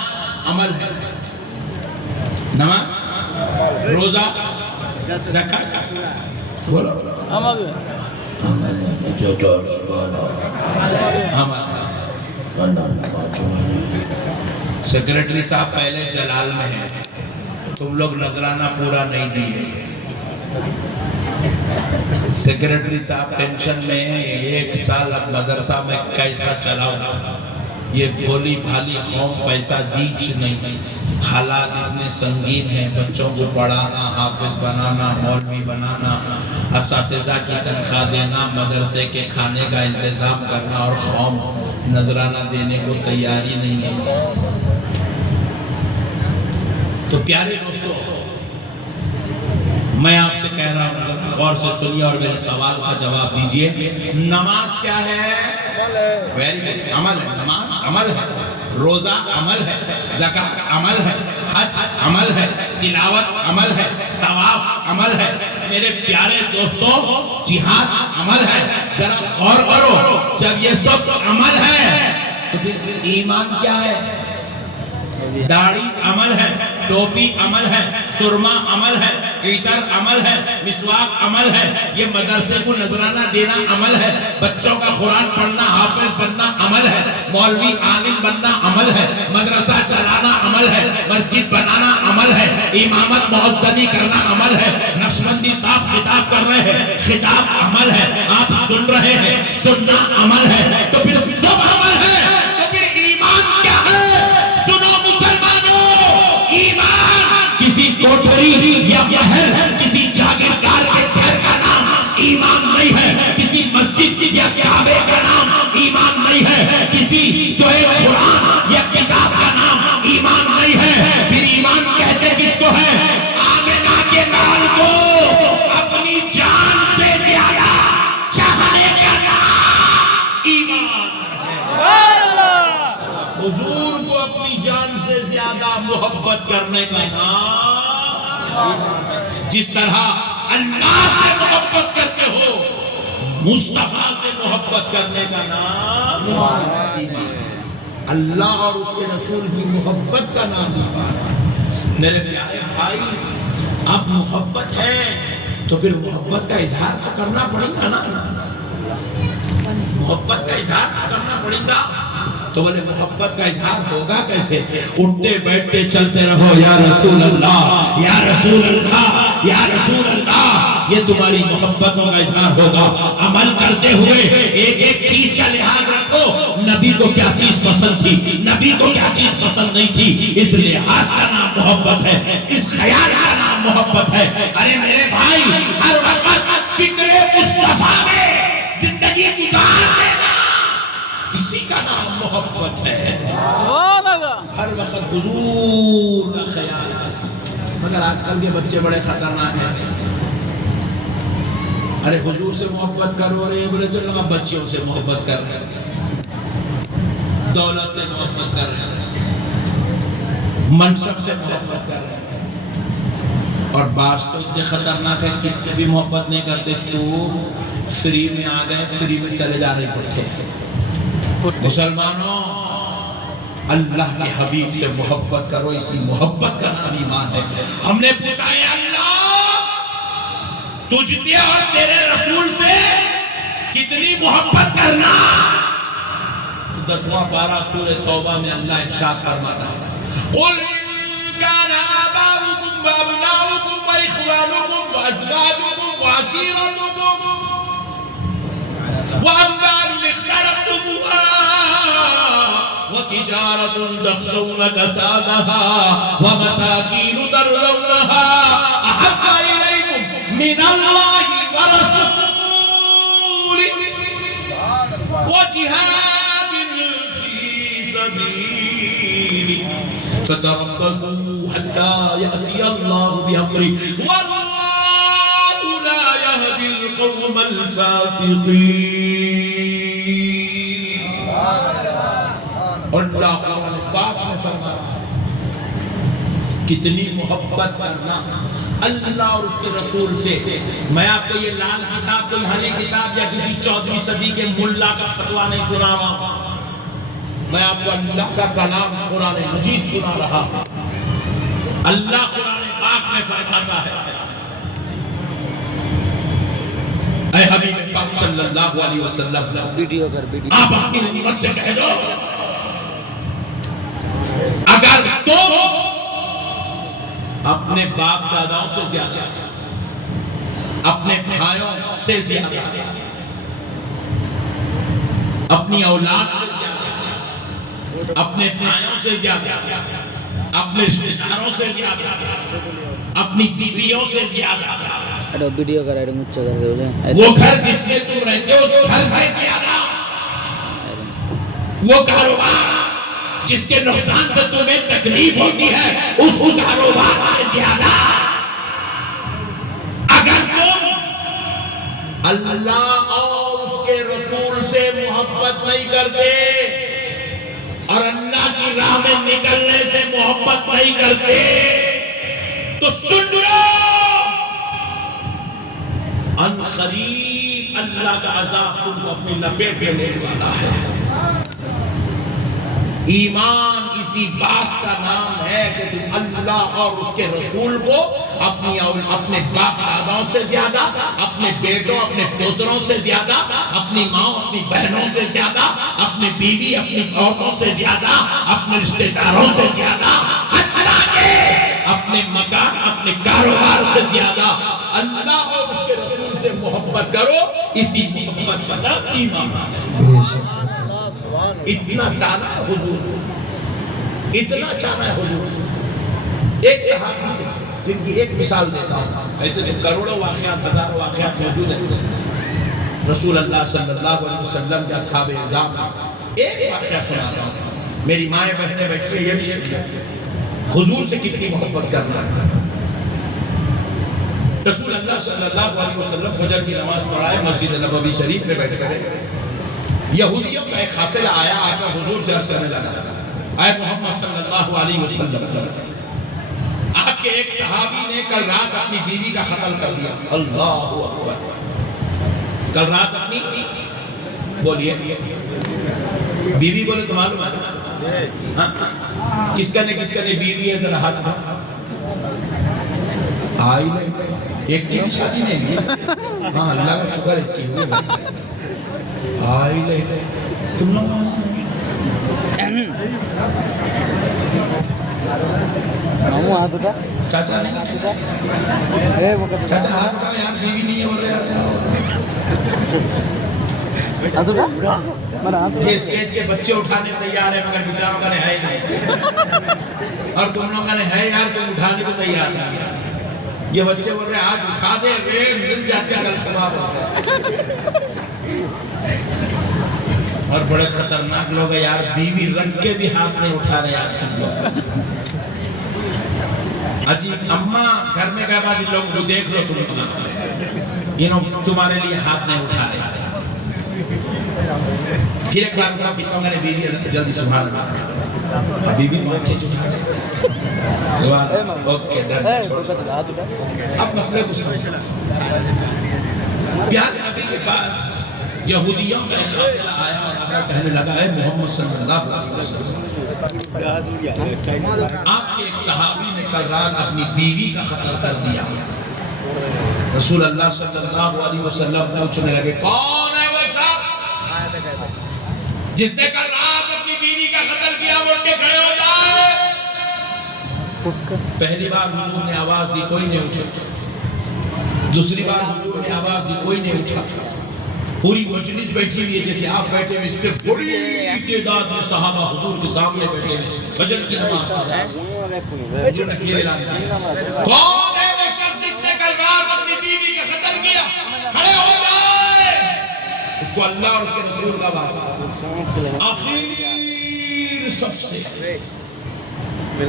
عمل ہے، نماز، روزہ، زکات، بولو عمل ہے، سیکریٹری صاحب پہلے جلال میں ہیں، تم لوگ نذرانہ پورا نہیں دیے، سیکریٹری صاحب ٹینشن میں ہیں، 1 سال اب مدرسہ میں کیسا چلاؤ، یہ بولی بھالی قوم پیسہ دیچ نہیں، حالات اتنے سنگین ہیں، بچوں کو پڑھانا، حافظ بنانا، مولوی بنانا، اساتذہ کی تنخواہ دینا، مدرسے کے کھانے کا انتظام کرنا، اور قوم نذرانہ دینے کو تیاری نہیں ہے۔ تو پیارے دوستو میں آپ سے کہہ رہا ہوں غور سے سنیے اور میرے سوال کا جواب دیجئے۔ نماز کیا ہے؟ ویری گڈ، عمل ہے، نماز عمل ہے، روزہ عمل ہے، زکات عمل ہے، حج عمل ہے، تلاوت عمل ہے، طواف عمل ہے۔ میرے پیارے دوستو جہاد عمل ہے، ذرا غور کرو، جب یہ سب عمل ہے تو پھر ایمان کیا ہے؟ داڑھی عمل ہے، ٹوپی عمل ہے، سرما عمل ہے، عطر عمل ہے، مسواک عمل ہے، یہ مدرسے کو نذرانہ دینا عمل ہے، بچوں کا قرآن پڑھنا، حافظ بننا عمل ہے، مولوی عالم بننا عمل ہے، مدرسہ چلانا عمل ہے، مسجد بنانا عمل ہے، امامت مؤذنی کرنا عمل ہے، نقشبندی صاحب خطاب کر رہے ہیں، خطاب عمل ہے، آپ سن رہے ہیں، سننا عمل ہے، تو پھر سب عمل ہے، تو پھر ایمان کیا ہے؟ سنو مسلمانوں، ایمان کسی کوٹھری محبت کرنے کا نام، جس طرح اللہ سے محبت کرتے ہو مصطفیٰ سے محبت کرنے کا نام ایمان۔ اللہ اور اس کے رسول کی محبت کا نام ایمان۔ میرے پیارے بھائی، اب محبت ہے تو پھر محبت کا اظہار تو کرنا پڑے گا نا، محبت کا اظہار کرنا پڑے گا۔ تو بولے محبت کا اظہار ہوگا کیسے؟ اٹھتے بیٹھتے چلتے رہو، یا رسول اللہ یا رسول اللہ یا رسول اللہ، یہ تمہاری محبتوں کا اظہار ہوگا۔ عمل کرتے ہوئے ایک ایک چیز کا لحاظ رکھو، نبی کو کیا چیز پسند تھی، نبی کو کیا چیز پسند نہیں تھی، اس لحاظ کا نام محبت ہے، اس خیال کا نام محبت ہے۔ ارے میرے بھائی، ہر وقت فکر مصطفیٰ میں زندگی گزار لینا، اسی کا نام محبت ہے۔ ہر وقت حضور کا خیال ہے۔ مگر آج کل کے بچے بڑے خطرناک ہیں۔ ارے حضور سے محبت کرو، ارے بولے تو لوگ بچیوں سے محبت کر رہے ہیں، دولت سے محبت کر رہے ہیں، منصب سے محبت کر رہے ہیں، اور بعض تو اتنے خطرناک ہے کس سے بھی محبت نہیں کرتے، چوب فری میں آ گئے، فری میں چلے جا رہے پٹھے۔ مسلمانوں، اللہ کے حبیب سے محبت کرو، اسی محبت کا نام ایمان ہے۔ ہم نے پوچھا ہے اللہ تجھ پہ اور تیرے رسول سے کتنی محبت کرنا؟ 10واں پارہ سورہ توبہ میں اللہ ارشاد فرماتا ہے، قُلْ إِن كَانَ آبَاؤُكُمْ وَأَبْنَاؤُكُمْ وَإِخْوَانُكُمْ وَأَزْوَاجُكُمْ وَعَشِيرَتُكُمْ وَأَمْوَالٌ اقْتَرَفْتُمُوهَا وَتِجَارَةٌ تَخْشَوْنَ كَسَادَهَا وَمَسَاكِنُ تَرْضَوْنَهَا أَحَبَّ إِلَيْكُم مِّنَ اللَّهِ وَرَسُولِهِ وَجِهَادٍ فِي سَبِيلِهِ فَتَرَبَّصُوا حَتَّىٰ يَأْتِيَ اللَّهُ بِأَمْرِهِ وَاللَّهُ لَا يَهْدِي الْقَوْمَ الْفَاسِقِينَ۔ اللہ قرآن پاک میں فرماتا ہے کتنی محبت کرنا اللہ اور اس کے رسول سے۔ میں آپ کو یہ لال کتاب، کوئی ہری کتاب یا کسی 14ویں صدی کے ملا کا فتویٰ نہیں سنا رہا، میں آپ کو اللہ کا کلام قرآن مجید سنا رہا۔ اللہ قرآن پاک میں فرماتا ہے، اے حبیب پاک صلی اللہ علیہ وسلم، آپ اپنی امت سے کہہ دو اگر تم اپنے باپ داداؤں سے زیادہ، اپنے بھائیوں سے زیادہ، اپنی اولاد سے زیادہ، اپنے بھائیوں سے زیادہ، اپنے رشتہ داروں سے زیادہ، اپنی بیویوں سے زیادہ، ویڈیو کرا رہے مجھ سے وہ گھر جس میں تم رہتے ہو گھر سے زیادہ، وہ کاروبار جس کے نقصان سے تمہیں تکلیف ہوتی ہے اس کاروبار سے زیادہ، اگر تم اللہ اور اس کے رسول سے محبت نہیں کرتے اور اللہ کی راہ میں نکلنے سے محبت نہیں کرتے تو سن لو، ان قریب اللہ کا عذاب تم کو اپنی لپیٹ میں لینے والا ہے۔ ایمان اسی بات کا نام ہے کہ تم اللہ اور اس کے رسول کو اپنے باپ داداؤں سے زیادہ، اپنے بیٹوں اپنے پوتروں سے زیادہ، اپنی ماں اپنی بہنوں سے زیادہ، اپنے بیوی اپنی عورتوں سے زیادہ، اپنے رشتہ داروں سے زیادہ، حتیٰ کہ اپنے مکان اپنے کاروبار سے زیادہ اللہ اور اس کے رسول سے محبت کرو، اسی محبت کا نام ایمان ہے۔ اتنا چاہنا ہے حضور، اتنا چاہنا ہے حضور۔ ایک صحابی تھے جن کی ایک مثال دیتا ہوں، ایسے کروڑوں واقعات ہزاروں واقعات موجود ہیں رسول اللہ صلی اللہ علیہ وسلم کے اصحاب اعظام، ایک واقعہ سناتا ہوں، میری مائیں بہنیں بیٹھی ہیں، یہ بھی سنیں حضور سے کتنی محبت کرنا ہے۔ رسول اللہ صلی اللہ علیہ وسلم فجر کی نماز پڑھائے، مسجد نبوی شریف میں بیٹھ کر یہودیوں کا ایک قافلہ آیا، آ کر حضور سے عرض کرنے لگا، اے محمد صلی اللہ علیہ وسلم کے ایک صحابی نے کل رات اپنی بیوی کا قتل کر دیا. اللہ اکبر. کل رات اپنی بولیے بیوی بولے تو معلوم ہے ہاں؟ کس کا نے بیوی ہے ذرا ہاتھ میں آئی نہیں ایک کی بھی شادی نہیں ہے. ہاں اللہ کا شکر اس کی ہوئی آئی نہیں تم لوگ چاچا نہیں چاچا ہاتھ اٹھاؤ یار بیوی نہیں ہے بول رہے یہ اسٹیج کے بچے اٹھانے تیار ہیں مگر بیچاروں کا ہے نہیں اور تم لوگوں کا ہے یار تم اٹھانے کو تیار نہیں. یہ بچے بول رہے ہیں آج اٹھا دے ریڑ مل جاتے کل ثواب ہوتا اور بڑے خطرناک لوگ ہیں یار بیوی رکھ کے بھی ہاتھ نہیں اٹھا رہے یار تم لوگ. عجیب اماں گھر میں کہا بعد ان لوگوں کو دیکھ لو تم لوگ انہوں تمہارے لیے ہاتھ نہیں اٹھا رہے. پھر ایک بار کہا کتوں نے بیوی جلدی سبحان اللہ بیوی کو اچھے چڑھا دے سوال اوکے ڈر اب مسئلے کو سمجھنا. پیارے نبی کے پاس یہودیوں کا ایک قافلہ آیا اور آقا کہنے لگا ہے محمد صلی اللہ علیہ وسلم آپ کے ایک صحابی نے کل رات اپنی بیوی کا قتل کر دیا. رسول اللہ صلی اللہ علیہ وسلم پوچھنے لگے کون ہے وہ شخص جس نے کل رات اپنی بیوی کا قتل کیا وہ اٹھ کے کھڑے ہو جائے. پہلی بار حضور نے آواز دی کوئی نہیں اٹھا. دوسری بار حضور نے آواز دی کوئی نہیں اٹھا. پوری مجلس بیٹھی ہوئی ہے جیسے آپ بیٹھے ہوئے اس سے بڑی تعداد میں صحابہ حضور کے سامنے بیٹھے ہیں فجر کی نماز پڑھ رہے ہیں. کون ہے وہ شخص جس نے کل رات اپنی بیوی کا قتل کیا کھڑے ہو جائے. اس کو اللہ اور اس کے رسول کا واسطہ. آخر سب سے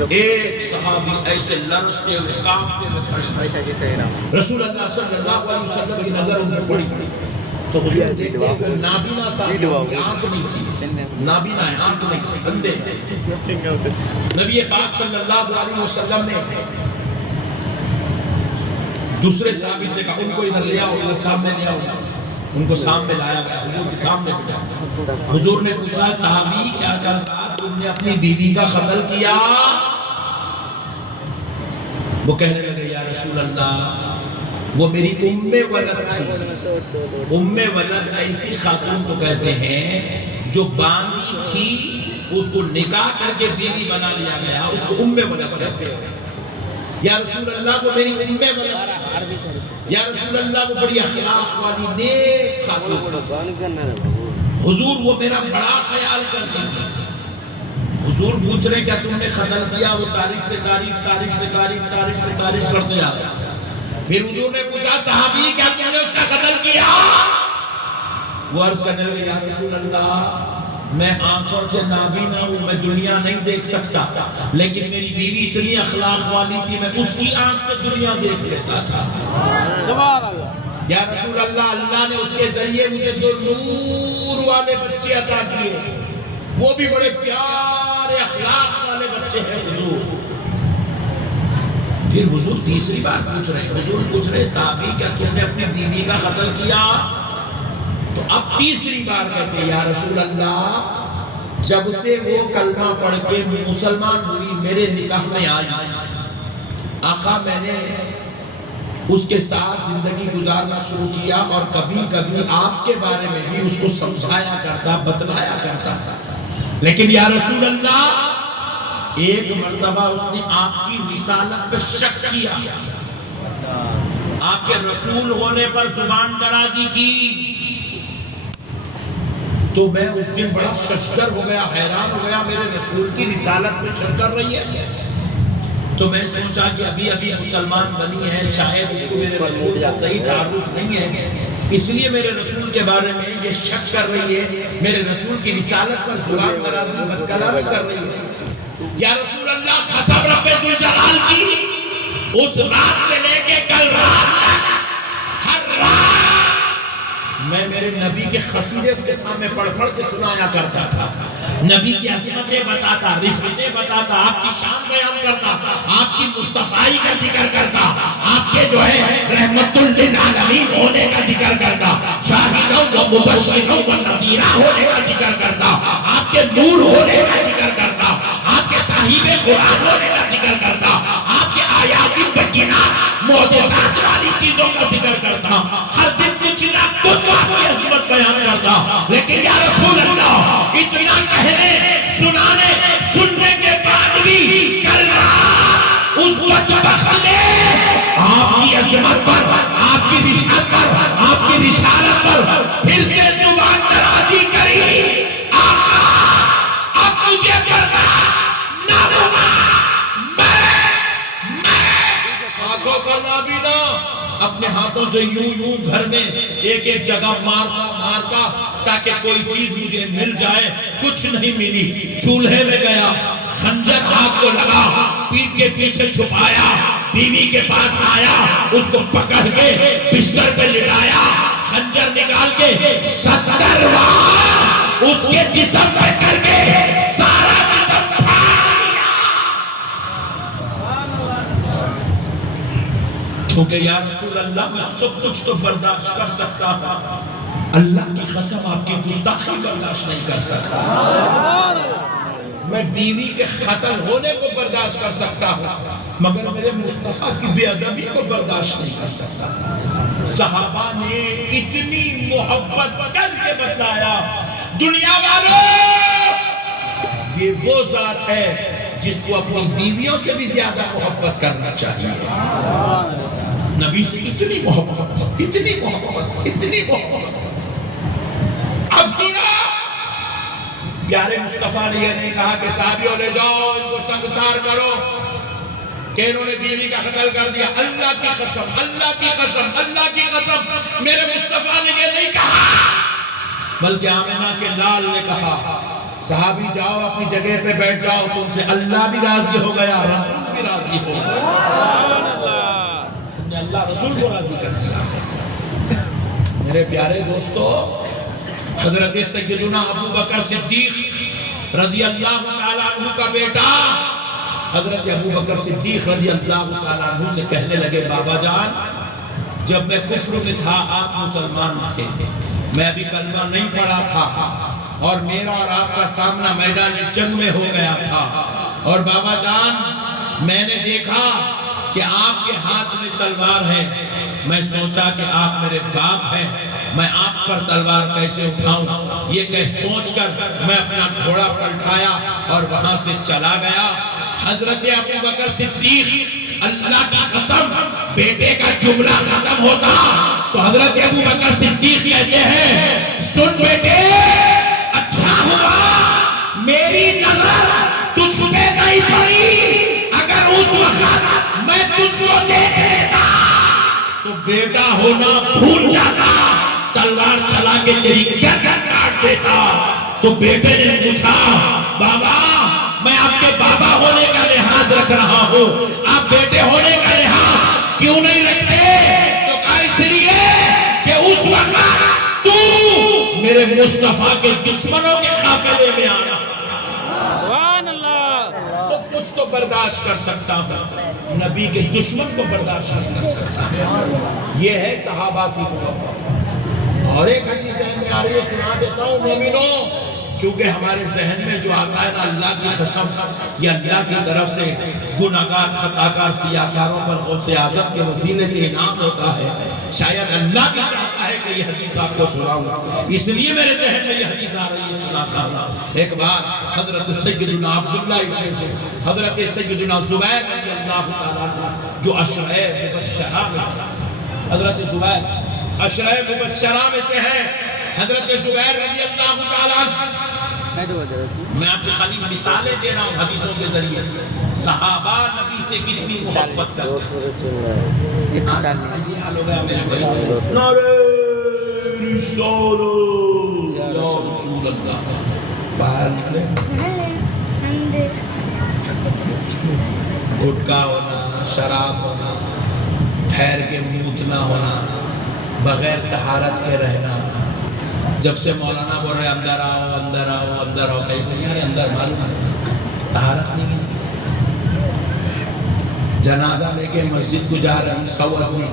ایک صحابی ایسے لرزتے ہوئے کانپتے ہوئے کھڑے. رسول اللہ صلی اللہ علیہ وسلم کی نظر ان پر پڑی تو حضور دیکھتے ہیں کہ نابینا صاحب آنکھ نہیں تھی. نابینا ہے آنکھ نہیں تھی اندھے. نبی پاک صلی اللہ علیہ وسلم نے دوسرے صحابی سے کہا ان کو ادھر لے آؤ ادھر سامنے لے آؤ. ان کو سامنے لایا گیا حضور کے سامنے بٹھایا. حضور نے پوچھا صحابی کیا کہا تم نے اپنی بیوی کا قتل کیا؟ وہ کہنے لگے یا رسول اللہ وہ میری ام ولد تھی. ام ولد ایسی خاتون کو کہتے ہیں جو باندھی تھی اس کو نکاح کر کے بیوی بنا لیا گیا اس کو ام ولد کہتے ہیں. یا رسول اللہ وہ میری ام ولد تھی. یا رسول اللہ وہ بڑی اخلاق والی نیک خاتون. حضور وہ میرا بڑا خیال کرتی تھی. حضور پوچھ رہے کیا تم نے قتل کیا؟ وہ تعریف سے تعریف کرتے جا رہا. پھر حضور نے پوچھا صحابی کیا تم نے اس کا قتل کیا؟ وہ عرض کرنے لگے یا رسول اللہ میں آنکھوں سے نابینا ہوں میں دنیا نہیں دیکھ سکتا لیکن میری بیوی اتنی اخلاق والی تھی میں اس کی آنکھ سے دنیا دیکھ لیتا تھا. یا رسول اللہ اللہ نے اس کے ذریعے مجھے 2 نور والے بچے عطا کیے وہ بھی بڑے پیارے اخلاق والے بچے ہیں. حضور پھر حضور تیسری بار پوچھ رہے ہیں. حضور پوچھ رہے صحابی کیا تم نے اپنی بیوی کا قتل کیا؟ تو اب تیسری بار کہتے ہیں یا رسول اللہ جب سے وہ کلمہ پڑھ کے مسلمان ہوئی میرے نکاح میں آئی آقا میں نے اس کے ساتھ زندگی گزارنا شروع کیا اور کبھی کبھی آپ کے بارے میں بھی اس کو سمجھایا کرتا بتلایا کرتا لیکن یا رسول اللہ ایک مرتبہ اس نے آپ کی رسالت پہ شک کیا آپ کے رسول ہونے پر زبان درازی کی تو میں اس دن بڑا ششدر ہو گیا حیران ہو گیا میرے رسول کی رسالت پہ شک کر رہی ہے. تو میں سوچا کہ ابھی مسلمان بنی ہے شاید اس کو میرے رسول کا صحیح تعارف نہیں ہے اس لیے میرے رسول کے بارے میں یہ شک کر رہی ہے میرے رسول کی رسالت پر زبان درازی بد کلامی کر رہی ہے. یا رسول اللہ قسم رب ذوالجلال کی اس رات سے لے کے کل رات تک ہر رات میں میرے نبی کے قصیدے اس کے سامنے پڑھ پڑھ کے سنایا کرتا تھا، نبی کی عظمتیں بتاتا، رسالتیں بتاتا، آپ کی شان بیان کرتا، آپ کی مصطفائی کا ذکر کرتا، آپ کے جو ہے رحمت للعالمین ہونے کا ذکر کرتا، شاہدوں و مبشروں و نذیرہ ہونے کا ذکر کرتا، آپ کے نور ہونے کا ذکر کرتا، آپ کے صاحب قرآن ہونے کا ذکر کرتا، آپ کے آیات بینات معجزات والی چیزوں کا ذکر کرتا، ہر دن کچھ نہ کچھ آپ کی عظمت بیان کرتا. لیکن یا رسول اللہ اتنا کہنے سنانے سننے کے بعد بھی کل رات اس بدبخت نے آپ کی عظمت پر، آپ کی رسالت پر، آپ کی رسالت پر پھر سے زبان درازی کری. آقا اب مجھے برداشت نہ ہوگا، میں آنکھوں کا نابینا اپنے ہاتھوں سے یوں گھر میں ایک ایک جگہ مارتا تاکہ کوئی چیز مجھے مل جائے. کچھ نہیں ملی. چولہے میں گیا، خنجر ہاتھ کو لگا، پیٹ کے پیچھے چھپایا، بیوی کے پاس آیا، اس کو پکڑ کے بستر پہ لٹایا، خنجر نکال کے 70 بار اس کے جسم پہ کر کے سارا جسم پھاڑ دیا. کیونکہ یا رسول اللہ میں سب کچھ تو برداشت کر سکتا ہوں، اللہ کی قسم آپ کی گستاخی برداشت نہیں کر سکتا. میں بیوی کے قتل ہونے کو برداشت کر سکتا ہوں مگر میرے مصطفیٰ کی بے ادبی کو برداشت نہیں کر سکتا. صحابہ نے اتنی محبت کر کے بتایا دنیا والوں یہ وہ ذات ہے جس کو اپنی بیویوں سے بھی زیادہ محبت کرنا چاہیے. نبی سے اتنی محبت، اتنی محبت، اتنی محبت. اب سنو، پیارے مصطفیٰ نے یہ نہیں کہا کہ صحابیوں لے جاؤ ان کو سنگسار کرو کہ انہوں نے بیوی کا قتل کر دیا. اللہ کی قسم، اللہ کی قسم، اللہ کی قسم میرے مصطفیٰ نے یہ نہیں کہا، بلکہ آمنہ کے لال نے کہا صحابی جاؤ اپنی جگہ پہ بیٹھ جاؤ، تم سے اللہ بھی راضی ہو گیا، رسول بھی راضی ہو گیا. تم نے اللہ رسول کو راضی کر دیا. میرے پیارے دوستو، حضرت سیدنا ابو بکر صدیق رضی اللہ تعالیٰ عنہ کا بیٹا حضرت ابو بکر صدیق رضی اللہ تعالیٰ عنہ سے کہنے لگے بابا جان جب میں کفر میں تھا آپ مسلمان تھے، میں ابھی کلمہ نہیں پڑھا تھا اور میرا اور آپ کا سامنا میدان جنگ میں ہو گیا تھا، اور بابا جان میں نے دیکھا کہ آپ کے ہاتھ میں تلوار ہے، میں سوچا کہ آپ میرے باپ ہیں، میں آپ پر تلوار کیسے اٹھاؤں. یہ کہ سوچ کر میں اپنا گھوڑا پلٹایا اور وہاں سے چلا گیا. حضرت ابو بکر صدیق، اللہ کی قسم بیٹے کا جملہ ختم ہوتا تو حضرت ابو بکر صدیق کہتے ہیں سن بیٹے، اچھا ہوا میری نظر تجھ پہ نہیں پڑی، اگر اس وقت میں تجھ کو دیکھ لیتا تو بیٹا ہونا بھول جاتا، تلوار چلا کے تیری گردن کاٹ دیتا. تو بیٹے نے پوچھا بابا میں آپ کے بابا ہونے کا لحاظ رکھ رہا ہوں، آپ بیٹے ہونے کا لحاظ کیوں نہیں رکھتے؟ تو کہا اس لیے کہ اس وقت تو میرے مصطفیٰ کے دشمنوں کے قافلے میں آنا. سبحان اللہ. سب کچھ تو برداشت کر سکتا ہوں، نبی کے دشمن کو برداشت نہیں کر سکتا. یہ ہے صحابہ کی محبت. اور ایک حدیث ذہن میں آ رہی ہے، سنا دیتا ہوں مومنوں، کیونکہ ہمارے ذہن میں جو آتا ہے نا اللہ کی قسم یہ اللہ کی طرف سے گناہگار خطاکار سیاہکاروں پر غوث اعظم کے وسیلے سے انعام ہوتا ہے. شاید اللہ بھی چاہتا ہے کہ یہ حدیث آپ کو سناؤں، اس لیے میرے ذہن میں یہ حدیث آ رہی ہے، سناتا ہوں. ایک بار حضرت سیدنا عبداللہ ابن حضرت سیدنا زبیر رضی اللہ تعالیٰ عنہ جو اشرۂ مبشرہ میں حضرت زبیر اشرۂ مبشرہ میں سے ہے، حضرت زبیر رضی اللہ تعالیٰ عنہ. میں آپ کو خالی مثالیں دے رہا ہوں حدیثوں کے ذریعے. صحابہ نبی سے کتنی محبت کرتے ہیں. نعرہ رسالت یا رسول اللہ. باہر نکلے گٹکا ہونا، شراب ہونا، ٹھہر کے موتنا ہونا، بغیر طہارت کے رہنا، جب سے مولانا بول رہے اندر آؤ اندر آؤ اندر آؤ، کہیں نہیں آ رہے اندر، معلوم ہے طہارت نہیں ہے۔ جنازہ لے کے مسجد کو جا رہے ہیں 100 آدمی،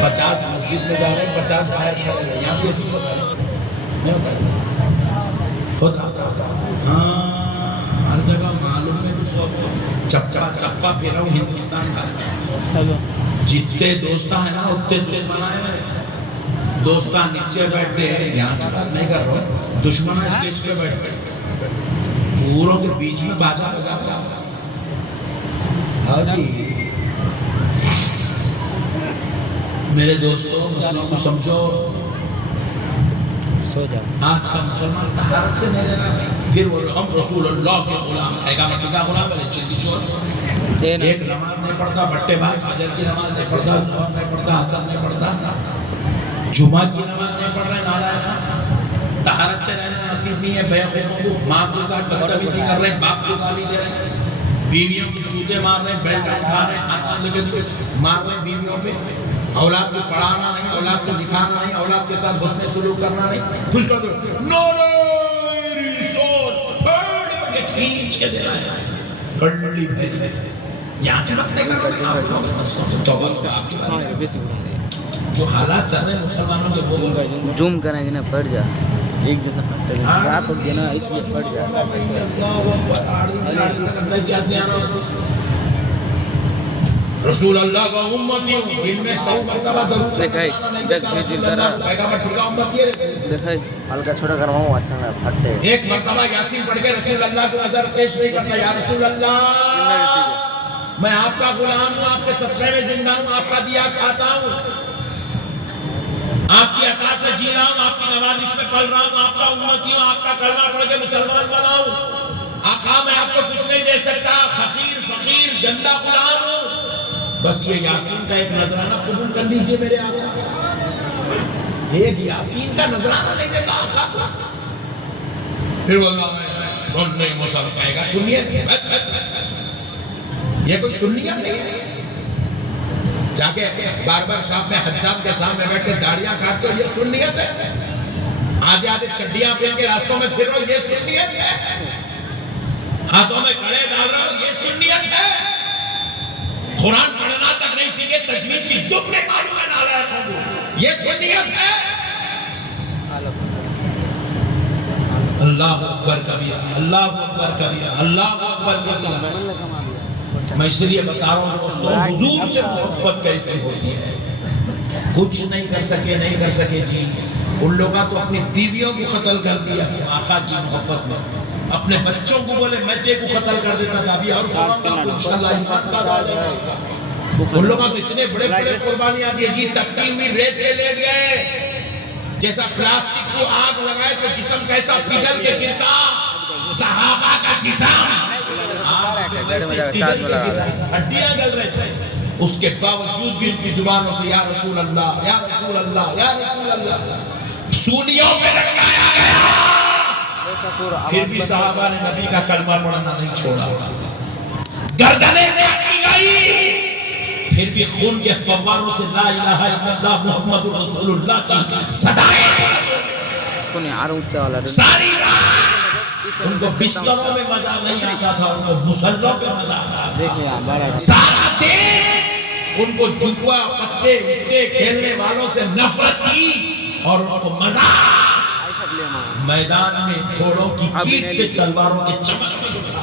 50 مسجد میں جا رہے ہیں، 50 باہر کھڑے ہیں، یہاں کیسے ہوتا ہے؟ نہیں ہوتا ہے، ہوتا ہاں ہر جگہ معلوم ہے اس وقت چپا چپا پھیرا ہوں ہندوستان کا، جتنے دوستاں ہیں نا اتنے دشمن ہیں۔ دوستاں نیچے بیٹھتے ہیں، یہاں کی بات نہیں کر رہا ہوں، دشمن اسٹیج پہ بیٹھتے ہیں، پوروں کے بیچ میں باجا بجا رہا ہے۔ ہاں جی میرے دوستوں، مسئلہ کو سمجھو، سو جاؤ۔ آج کا مسلمان طہارت سے نہیں رہنا، پھر وہ ہم رسول اللہ کے غلام، کہے گا مٹی کا غلام ہے، چلی چور، ایک نماز نہیں پڑھتا، بٹے باز، فجر کی نماز نہیں پڑھتا، ظہر نہیں پڑھتا، عصر نہیں پڑھتا، جمعہ کی نماز نہیں پڑھ رہے، نالائق خان، طہارت سے رہنا نصیب نہیں ہے، بے خوفوں کو ماں کے ساتھ بدتمیزی کر رہے ہیں، باپ کو گالی دے رہے ہیں، بیویوں کو چوٹے مار رہے ہیں، بیلٹ اٹھا رہے ہیں، ہاتھ لگے مار رہے ہیں بیویوں پہ، اولاد کو پڑھانا نہیں، اولاد کو دکھانا نہیں، اولاد کے ساتھ حسن سلوک کرنا نہیں، خوش کر دو نورے رسول پھڑ کے کھینچ کے دینا ہے، کڑلی بھیری یہاں کی بات نہیں کر رہے ہیں، آپ لوگ توبہ کا آپ کی بات جو حالات چل رہے ہیں مسلمانوں کے وہ زوم کریں گے نا پڑ جا ایک جیسا پھٹتے ہیں، رات ہو گیا نا اس لیے پڑ جا۔ رسول اللہ کا امتی ہوں، دن میں 100 مرتبہ درود دیکھائی دیکھ جھیل کر رہا پیغمبر ٹھیکا امتی ہے، دیکھائی ہلکا چھوٹا کرواؤں اچھا نہ پھٹے۔ ایک مرتبہ یاسین پڑھ کے رسول اللہ کو نظر پیش نہیں کرتا، یا رسول اللہ میں آپ کا غلام ہوں، آپ کے صدقے میں زندہ ہوں، آپ کا دیا کھاتا ہوں، آپ کی عطا سے جی رہا ہوں، آپ کی نوازش میں پل رہا ہوں، آپ کا امتی ہوں، آپ کا کلمہ پڑھ کے مسلمان بنا ہوں، آقا میں آپ کو کچھ نہیں دے سکتا، خسیر فقیر گندا غلام ہوں، بس یہ یاسین کا ایک نذرانہ قبول کر لیجئے میرے آقا۔ ایک یاسین کا نذرانہ نہیں دیتا آقا، پھر وہ اللہ میں سننے مسلم کہے گا سنیت، یہ کوئی سنیت نہیں ہے، جا کے باربر شاپ میں حجام کے سامنے بیٹھ کے داڑیاں کاٹتے ہو، یہ سنیت ہے؟ آدھے آدھے چڈیاں پہن کے راستوں میں پھر رہو، یہ سنیت ہے؟ ہاتھوں میں کڑے ڈال رہا ہوں، یہ سنیت ہے؟ قرآن پڑھنا تک نہیں سیکھے، تجوید کی تم نے معلوم ہے نالائق ہوں، یہ سنیت ہے؟ اللہ اکبر کبیرہ، اللہ اکبر کبیرہ، اللہ اکبر کبیرہ۔ میں اس لیے بتا رہا ہوں دوستوں، حضور سے محبت کیسے ہوتی ہے؟ کچھ نہیں کر سکے جی، ان لوگوں تو اپنی بیویوں کو قتل کر دیا آقا کی محبت میں، اپنے بچوں کو بولے میں تے کو قتل کر دیتا تھا ابھی، اور ان لوگوں تو اتنے بڑے بڑے قربانیاں دی جی، تپتی ہوئی ریت پہ لیٹ گئے، جیسا پلاسٹک کو آگ لگائے تو جسم کیسا پگھل کے گرتا، صحابہ کا جسم ہڈیاں گل رہے تھے، اس کے باوجود بھی ان کی زبانوں سے یا رسول اللہ یا رسول اللہ یا رسول اللہ سولیوں پہ لٹکایا گیا، پھر بھی صحابہ نے نبی کا کلمہ پڑھنا نہیں چھوڑا، گردنیں کاٹی گئی، پھر بھی خون کے فواروں سے لا الہ الا اللہ محمد رسول اللہ کی صدائیں ساری رات ان کو بستروں میں مزہ نہیں آتا تھا، ان کو مسلوں پہ مزہ آتا تھا، سارا دن ان کو جوا پتے اٹے کھیلنے والوں سے نفرت تھی، اور ان کو مزہ میدان میں گھوڑوں کی پیٹھ پہ تلواروں کے چمک میں دکھا۔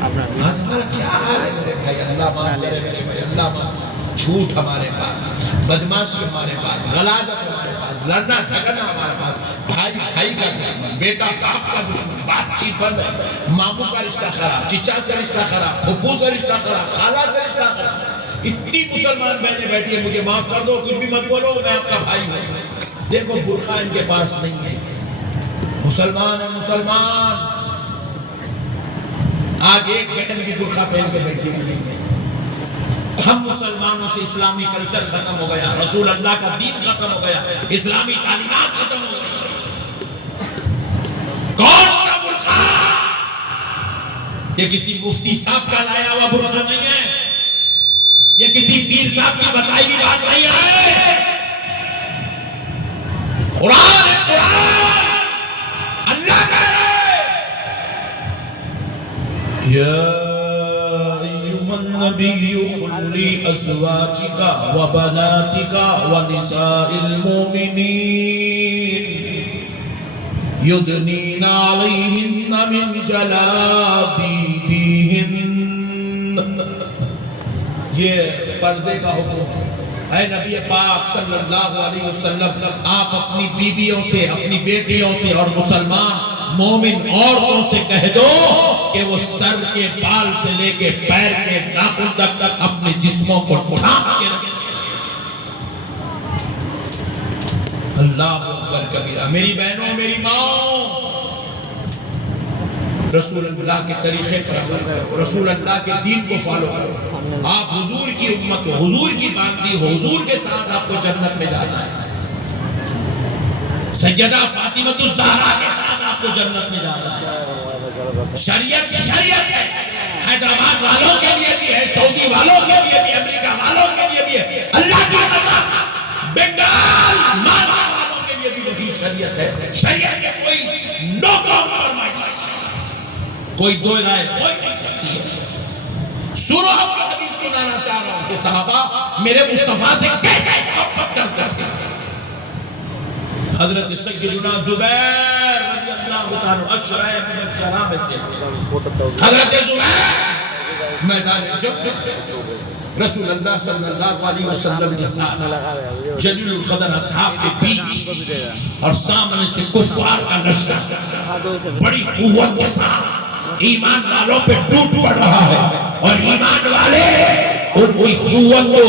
آج ہمارا کیا حال ہے میرے بھائی، اللہ معاف کرے میرے بھائی، اللہ معاف، جھوٹ ہمارے پاس، بدماشی ہمارے پاس، غلاظت ہمارے پاس، لڑنا جھگڑنا ہمارے پاس، بھائی بھائی کا دشمن، بیٹا باپ کا دشمن، بات چیت بند ہے، ماموں کا رشتہ خراب، چچا سے رشتہ خراب، پھپھو سے رشتہ خراب، خالہ سے رشتہ خراب، اتنی مسلمان بہنیں بیٹھی ہیں، مجھے معاف کر دو، کچھ بھی مت بولو، میں آپ کا بھائی ہوں، دیکھو برقع ان کے پاس نہیں ہے، مسلمان ہے مسلمان، آج ایک بہن بھی برقع پہن کے بیٹھی نہیں ہے، ہم مسلمانوں سے اسلامی کلچر ختم ہو گیا، رسول اللہ کا دین ختم ہو گیا، اسلامی تعلیمات ختم ہو گئی، کون سا برقع؟ یہ کسی مفتی صاحب کا لایا ہوا برقع نہیں ہے، یہ کسی پیر صاحب کی بتائی ہوئی بات نہیں ہے، قرآن ہے قرآن. اللہ کہہ رہے یا ایھا النبی قل لأزواجک وبناتک ونساء المؤمنین یدنین علیہن من جلابیبہن. یہ پردے کا حکم ہے. اے نبی پاک صلی اللہ علیہ وسلم آپ اپنی بیویوں سے اپنی بیٹیوں سے اور مسلمان مومن عورتوں سے کہہ دو کہ وہ سر کے بال سے لے کے پیر کے ناخن تک اپنے جسموں کو ڈھانپ کے رکھیں. اللہ اکبر کبیرہ. میری بہنوں میری ماں رسول اللہ کے طریقے پر عمل کرو. رسول اللہ کے دین کو فالو کرو. آپ حضور کی امت ہو, حضور کی باندھی ہو, حضور کے ساتھ آپ کو جنت میں جانا ہے. سیدہ فاطمہ الزہرا کے ساتھ آپ کو جنت میں جانا ہے. شریعت شریعت ہے. حیدرآباد والوں کے لیے بھی ہے, سعودی والوں کے لیے بھی, امریکہ والوں کے لیے بھی ہے. اللہ کی قسم بنگال مالدہ والوں کے لیے بھی وہی شریعت ہے. شریعت کے کوئی نو کمپرومائز, کوئی دو رائے کوئی نہیں سکتی ہے. سنو آپ کو حدیث سنانا چاہ رہا ہوں کہ صحابہ میرے مصطفیٰ سے کیسے محبت کرتے تھے. حضرت سیدنا زبیر رضی اللہ تعالی عنہ اشرح مبشرہ میں سے حضرت زبیر میدان جنگ رسول اللہ صلی اللہ علیہ وسلم کے ساتھ جلیل القدر اصحاب کے بیچ اور سامنے سے کفار کا لشکر بڑی قوت کے ساتھ ایمان والوں پہ ٹوٹ پڑ رہا ہے اور ایمان والے ان کی قوت کو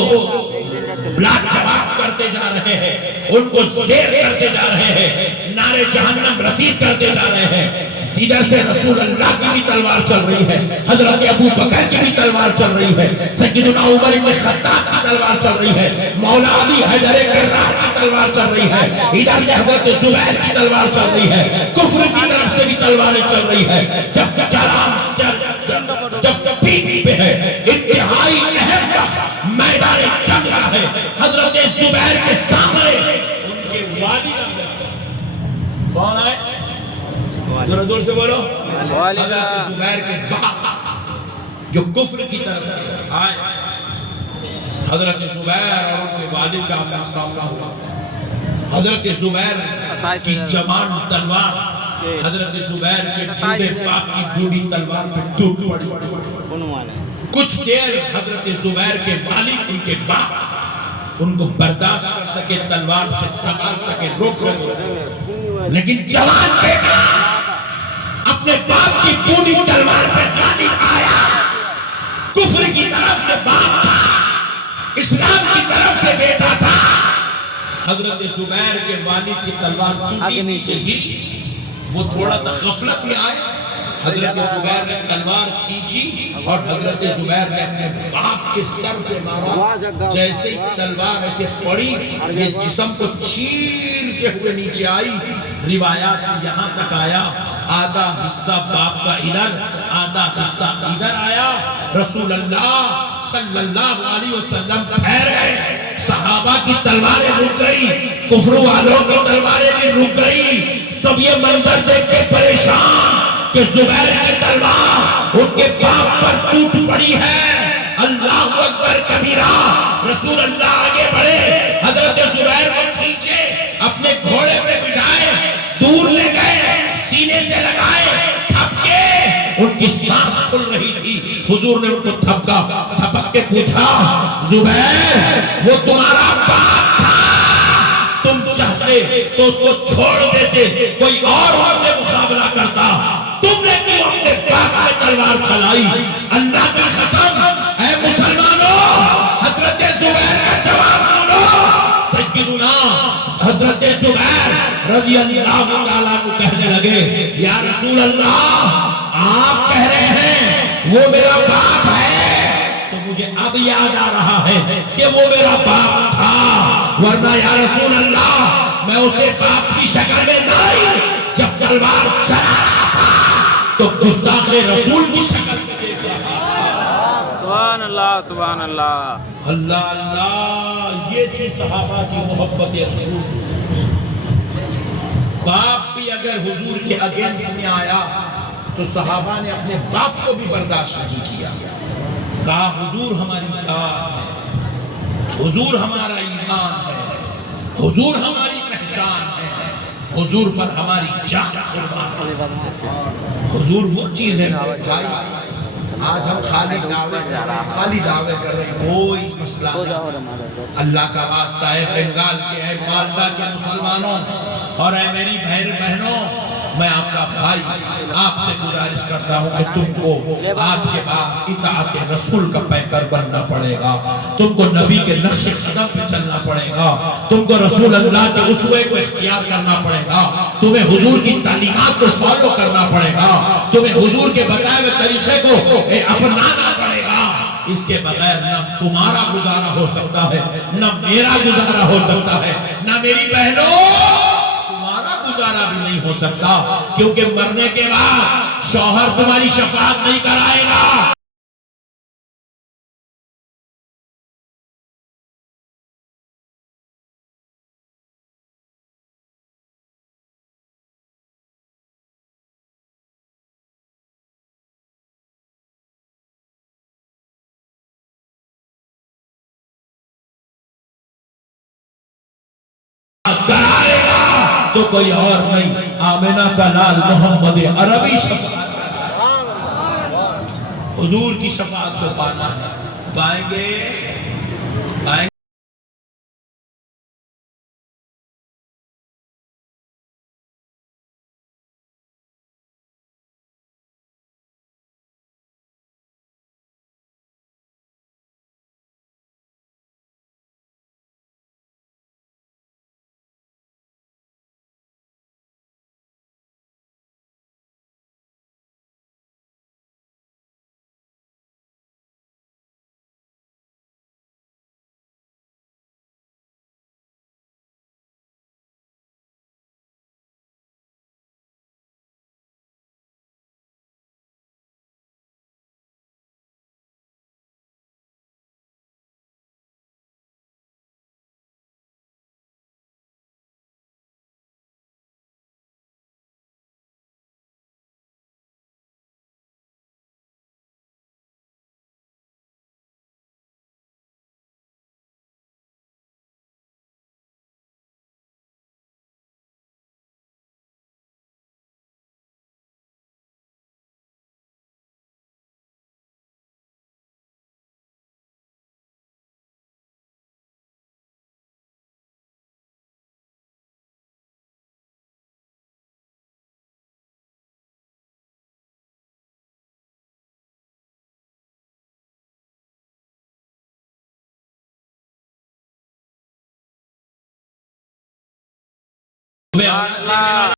لاجواب کرتے جا رہے ہیں, ان کو زیر کرتے جا رہے ہیں, نعرے جہنم رسید کرتے جا رہے ہیں. ادھر سے رسول اللہ کی بھی تلوار چل رہی ہے, حضرت ابو بکر کی بھی تلوار چل رہی ہے, سیدنا عمر بن خطاب کی تلوار چل رہی ہے, مولا علی حیدر کرار کی تلوار چل رہی ہے, ادھر سے حضرت زبیر کی تلوار چل رہی ہے, کفر کی طرف سے بھی تلواریں چل رہی ہے. جب پیک پہ ہے, انتہائی اہم وقت میدان جنگ کا ہے, حضرت زبیر کے سامنے ان کے والدہ کون آئے؟ ذرا دور سے بولو. حضرت زبیر کے باپ جو کفر کی طرف سے آئے, حضرت زبیر اور ان کے والد کا اپنا سامنا ہوا. حضرت زبیر کی جوان تلوار حضرت زبیر کے بوڑھے باپ کی بوڑھی تلوار سے ٹوٹ پڑی. کچھ دیر حضرت زبیر کے والد ان کے باپ ان کو برداشت کر سکے, تلوار سے سنبھال سکے, روک سکے, لیکن جوان بیٹا اپنے باپ کی بوڑھی تلوار پہ غالب آیا. کفر کی طرف سے باپ تھا, اسلام کی طرف سے بیٹا تھا. حضرت زبیر کے والد کی تلوار ٹوٹی نیچے گری, وہ تھوڑا سا غفلت میں آئے. حضرت زبیر نے تلوار کھینچی اور حضرت زبیر نے اپنے باپ کے سر پہ مارا. جیسے ہی تلوار ایسے پڑی, یہ جسم کو چیر کے ہوئے نیچے آئی. روایات یہاں تک آیا, آدھا حصہ باپ کا ادھر, آدھا حصہ ادھر آیا. رسول اللہ صلی اللہ علیہ وسلم ٹھہر گئے. صحابہ کی تلواریں رک گئی, کفر والوں کی تلواریں بھی رک گئی. سب یہ منظر دیکھ کے پریشان کہ زبیر کی تلوار ان کے باپ پر ٹوٹ پڑی ہے. اللہ اکبر کبیرہ. رسول اللہ آگے بڑھے, حضرت زبیر کو کھینچے, اپنے گھوڑے پہ بٹھائے, دور لے گئے, سینے سے لگائے, تھپکے. ان کی سانس پھول رہی تھی. حضور نے ان کو تھپک کے پوچھا, زبیر وہ تمہارا باپ تھا, تم چاہتے تو اس کو چھوڑ دیتے, کوئی اور ان سے مقابلہ کرتا, تم نے کیوں اپنے باپ میں تلوار چلائی؟ اللہ کی قسم اے مسلمانوں, حضرت زبیر کا جواب سنو. سیدنا حضرت زبیر رضی اللہ تعالیٰ عنہ کہنے لگے, یا رسول اللہ آپ کہہ رہے ہیں وہ میرا باپ ہے, تو مجھے اب یاد آ رہا ہے کہ وہ میرا باپ تھا, ورنہ یا رسول اللہ میں اسے باپ کی شکل میں نہیں, جب تلوار چلا رہا تھا تو گستاخ رسول کی شکل میں دیکھ رہا. سبحان اللہ سبحان اللہ. اللہ اللہ, یہ تھی صحابہ کی محبت رسول. باپ بھی اگر حضور کے اگینسٹ میں آیا تو صحابہ نے اپنے باپ کو بھی برداشت نہیں کیا، کہا حضور ہماری جان ہے، حضور ہمارا ایمان ہے، حضور ہماری پہچان ہے، حضور پر ہماری جان قربان ہے۔ حضور وہ چیز ہے بھائی، آج ہم خالی دعوے کر رہے ہیں، کوئی مسئلہ نہیں۔ اللہ کا واسطہ ہے بنگال کے، ہے مالدہ کے مسلمانوں اور اے میری بہنوں، میں آپ کا بھائی آپ سے گزارش کرتا ہوں کہ تم کو آج کے بعد اطاعت رسول کا پیکر بننا پڑے گا، تم کو نبی کے نقش قدم پہ چلنا پڑے گا، تم کو رسول اللہ کے اسوے کو اختیار کرنا پڑے گا، تمہیں حضور کی تعلیمات کو فالو کرنا پڑے گا، تمہیں حضور کے بتائے ہوئے طریقے کو اپنانا پڑے گا۔ اس کے بغیر نہ تمہارا گزارا ہو سکتا ہے، نہ میرا گزارا ہو سکتا ہے، نہ میری بہنوں تمہارا گزارا بھی نہیں ہو سکتا، کیونکہ مرنے کے بعد شوہر تمہاری شفاعت نہیں کرائے گا۔ کرائے گا تو کوئی اور نہیں، آمنہ کا لال محمد عربی شفاعت حضور کی شفاعت کو پانا ہے، پائیں گے پائیں گے۔ سبحان اللہ۔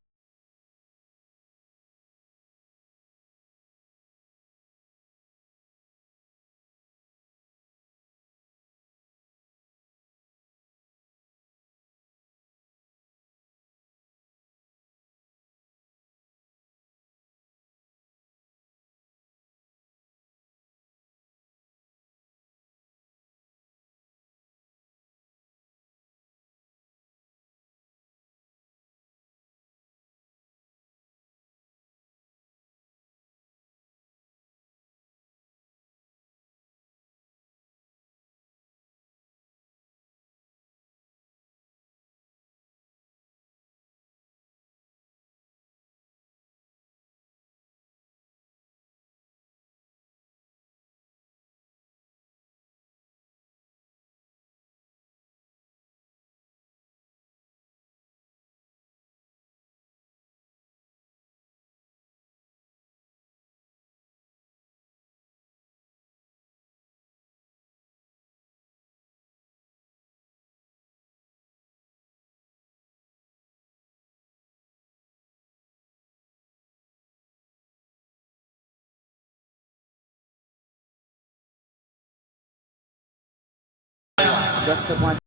دس سے 5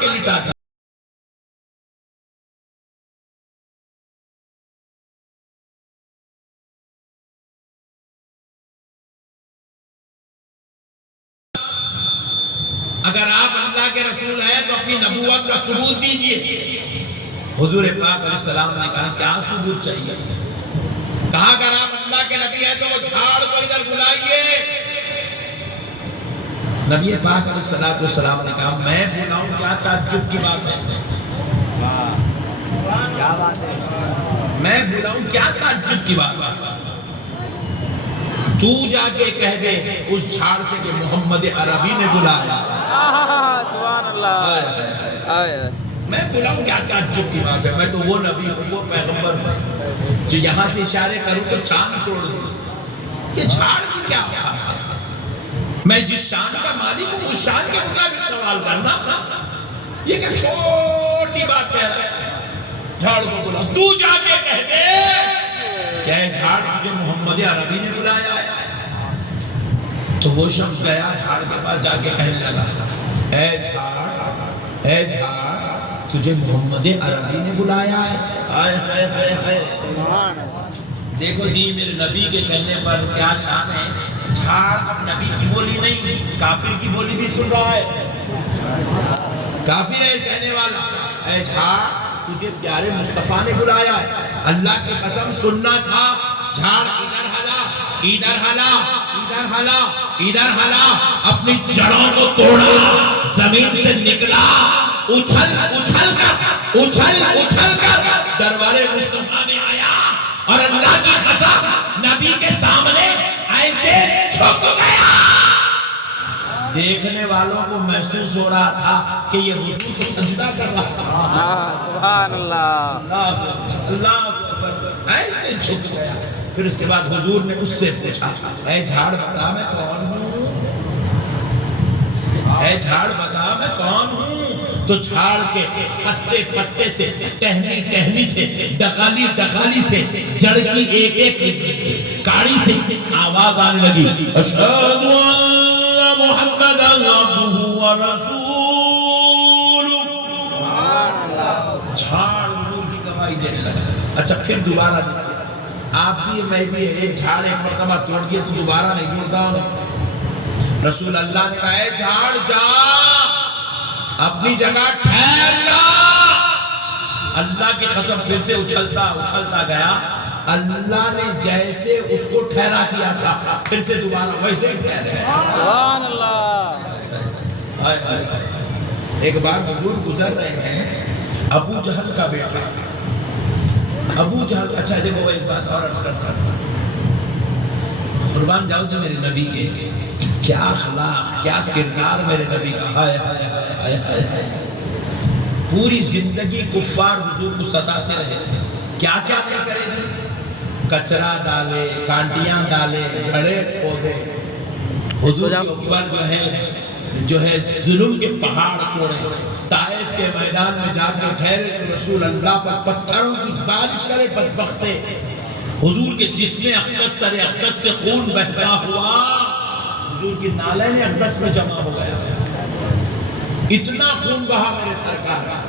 کے لٹا دیا. اگر آپ اللہ کے رسول ہیں تو اپنی نبوت کا ثبوت دیجئے. حضور پاک علیہ السلام نے کہا کیا ثبوت چاہیے؟ کہا اگر آپ اللہ کے نبی ہیں تو وہ جھاڑ کو ادھر بلائیے. نبی پاک علیہ السلام نے کہا میں بلاؤں کیا تعجب کی بات ہے. کیا بات ہے؟ میں بلاؤں کیا تعجب کی بات ہے. تو جا کے کہہ دے اس جھاڑ سے کہ محمد عربی نے بلایا. سبحان اللہ. میں بلاؤں کیا تعجب کی بات ہے. میں تو وہ نبی ہوں، وہ پیغمبر ہوں جو یہاں سے اشارے کروں تو چاند توڑ دوں. یہ جھاڑ کی کیا بات ہے؟ میں جس شان کا مالک ہوں اس شان کے مطابق سوال کرنا. یہ کہ چھوٹی بات کہہ رہا ہے. جھاڑ کو بلاؤ. تو جا کے کہہ دے کہ اے جھاڑ مجھے محمد عربی نے بلایا ہے. تو وہ شخص گیا جھاڑ کے پاس جا کے کہنے لگا اے جھاڑ تجھے محمد عربی نے بلایا ہے. دیکھو جی میرے نبی کے کہنے پر کیا شان ہے. جھاڑ اب نبی کی بولی نہیں کافر کی بولی بھی سن رہا ہے. کافر ہے کہنے والا اے جھاڑ تجھے پیارے مصطفیٰ نے بلایا ہے. اللہ کی قسم سننا تھا. جھاڑ ادھر ہلا ادھر ہلا ادھر ہلا ادھر ہلا. اپنی جڑوں کو توڑا زمین سے نکلا. اچھل اچھل کر دربارے مصطفیٰ میں آیا اور اللہ کی قسم نبی کے سامنے ایسے چھپ گیا. دیکھنے والوں کو محسوس ہو رہا تھا کہ یہ حضور کو سجدہ کر رہا تھا. سبحان اللہ. اللہ ایسے چھپ گیا. پھر اس کے بعد حضور نے اس سے پوچھا اے جھاڑ بتا میں کون ہوں. اے جھاڑ بتا میں کون ہوں. تو جھاڑ کے پتے پتے سے ٹہنی ٹہنی سے ڈخالی ڈخالی سے جڑ کی ایک ایک کاڑی سے آواز آنے لگی اشہد ان محمد عبدہ ورسولہ. جھاڑ حضور کی گواہی دینے لگا. اچھا پھر دوبارہ دیکھیں آپ بھی میں بھی ایک جھاڑ ایک مرتبہ توڑ دیا تو دوبارہ نہیں جڑتا ہوں. رسول اللہ نے کہا اے جھاڑ جا اپنی جگہ ٹھہر جا. اللہ کی قسم پھر سے اچھلتا گیا. اللہ نے جیسے اس کو ٹھہرا کیا تھا پھر سے دوبارہ ویسے ٹھہرا. سبحان اللہ. ایک بار حضور گزر رہے ہیں. ابو جہل کا بیٹا ابو جہل. اچھا دیکھو وہ ایک بات اور عرض کرتا ہوں. قربان جاؤ جو میرے نبی کے کیا اخلاق کیا کردار میرے نبی کا. پوری زندگی کفار حضور کو ستاتے رہے. کیا کیا نہیں کرے تھے. کچرا ڈالے کانٹیاں ڈالے گھڑے کھودے. حضور کے اوپر جو ہے ظلم کے پہاڑ توڑے. طائف کے میدان میں جا کے ٹھہرے تو رسول اللہ پر پتھروں کی بارش کرے بدبختے. حضور کے جسم اقدس سر اقدس سے خون بہتا ہوا حضور کی نالین اقدس میں جمع ہو گیا. اتنا خون بہا میرے سرکار کا.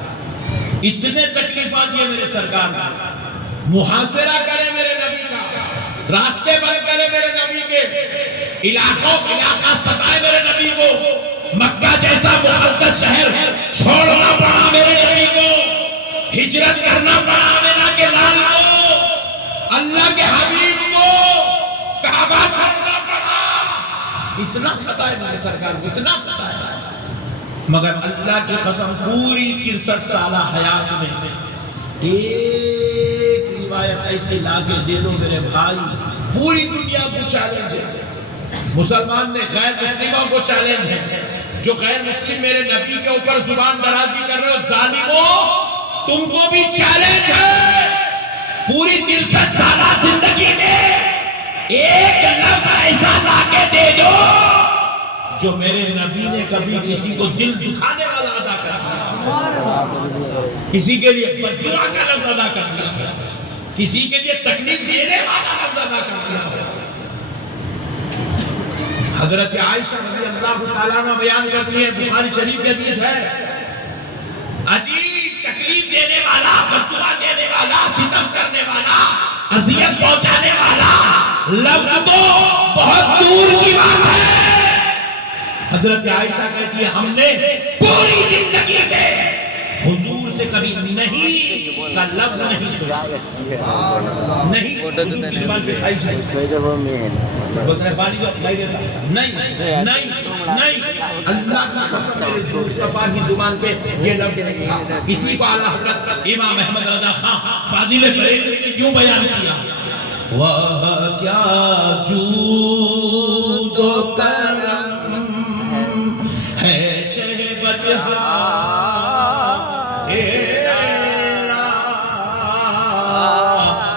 اتنے تکلیفات دیے میرے سرکار کا. محاصرہ کرے میرے نبی کا. راستے بند کرے میرے نبی کے. علاقہ ستائے میرے نبی کو. مکہ جیسا مقدس شہر چھوڑنا پڑا میرے نبی کو. ہجرت کرنا پڑا آمنہ کے لال کو. اللہ کے حبیب کو کعبہ چھوڑنا پڑا. اتنا ستائے میرے سرکار کو اتنا ستائے. مگر اللہ کی قسم پوری 63 سالہ حیات میں ایک روایت ایسی لا کے دے دو میرے بھائی. پوری دنیا کو چیلنج ہے. مسلمان نے غیر مسلموں کو چیلنج ہے. جو غیر مسلم میرے نبی کے اوپر زبان درازی کر رہے ہو ظالموں تم کو بھی چیلنج ہے. پوری 63 سالہ زندگی میں ایک لفظ ایسا لا کے دے دو جو میرے نبی نے کبھی کسی کو دل دکھانے والا ادا کر دیا. کسی کے لیے بددعا کا لفظ ادا کر دیا. کسی کے لیے تکلیف دینے والا لفظ ادا کر دیا. حضرت عائشہ رضی اللہ تعالیٰ عنہ بیان کرتی ہے بخاری شریف کی حدیث ہے عجیب تکلیف دینے والا، بددعا دینے والا، ستم کرنے والا، اذیت پہنچانے والا لفظ تو بہت دور کی بات ہے۔ حضرت عائشہ کہتی ہے ہم نے پوری زندگی میں حضور سے کبھی نہیں کا لفظ نہیں سنا، نہیں حضور کی زبان پہ کھائی جائے، بولتا ہے پانی جو نہیں دیتا، نہیں نہیں نہیں، اللہ کی قسم میرے مصطفیٰ کی زبان پہ یہ لفظ نہیں تھا۔ اسی کو اعلیٰ حضرت امام احمد رضا خان فاضل بریلوی نے یوں بیان کیا، واہ کیا جود و کرم ہے شہبت تیرا،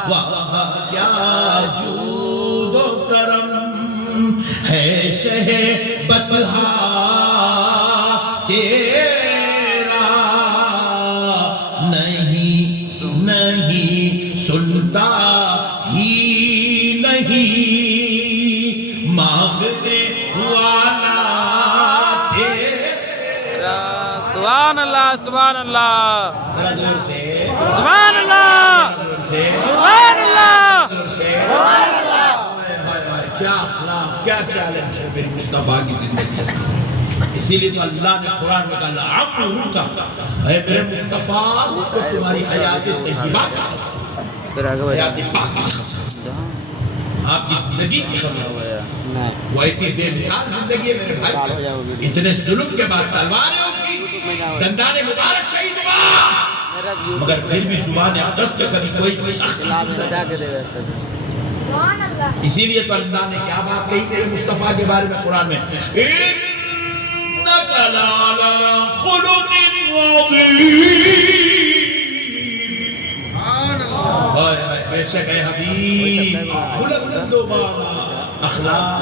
واہ کیا جود و کرم ہے شہبت تیرا، نہیں سنتا ہی نہیں مانگنے والا تیرا۔ سبحان اللہ سبحان اللہ سبحان اللہ سبحان اللہ سبحان اللہ۔ کیا اخلاق، کیا چیلنج ہے میری مصطفیٰ کی زندگی۔ اسی لیے تو اللہ نے قرآن میں کہا عمرو کا اے میرے مصطفیٰ مجھ کو تمہاری حیات طیبہ کی قسم، حیات پاک کی قسم، آپ کی زندگی کی قسم، وہ ایسی بے مثال زندگی ہے میرے بھائی۔ اتنے ظلم کے بعد تلواریں اٹھی، دندان مبارک شہید ہوا، مگر پھر بھی زبان اقدس پہ کبھی کوئی سخت نہیں۔ اسی لیے تو اللہ نے کیا بات کہی میرے مصطفیٰ کے بارے میں قرآن میں، إِنَّكَ لَعَلَىٰ خُلُقٍ عَظِيمٍ۔ بے شک اے حبیب بلند و بالا اخلاق،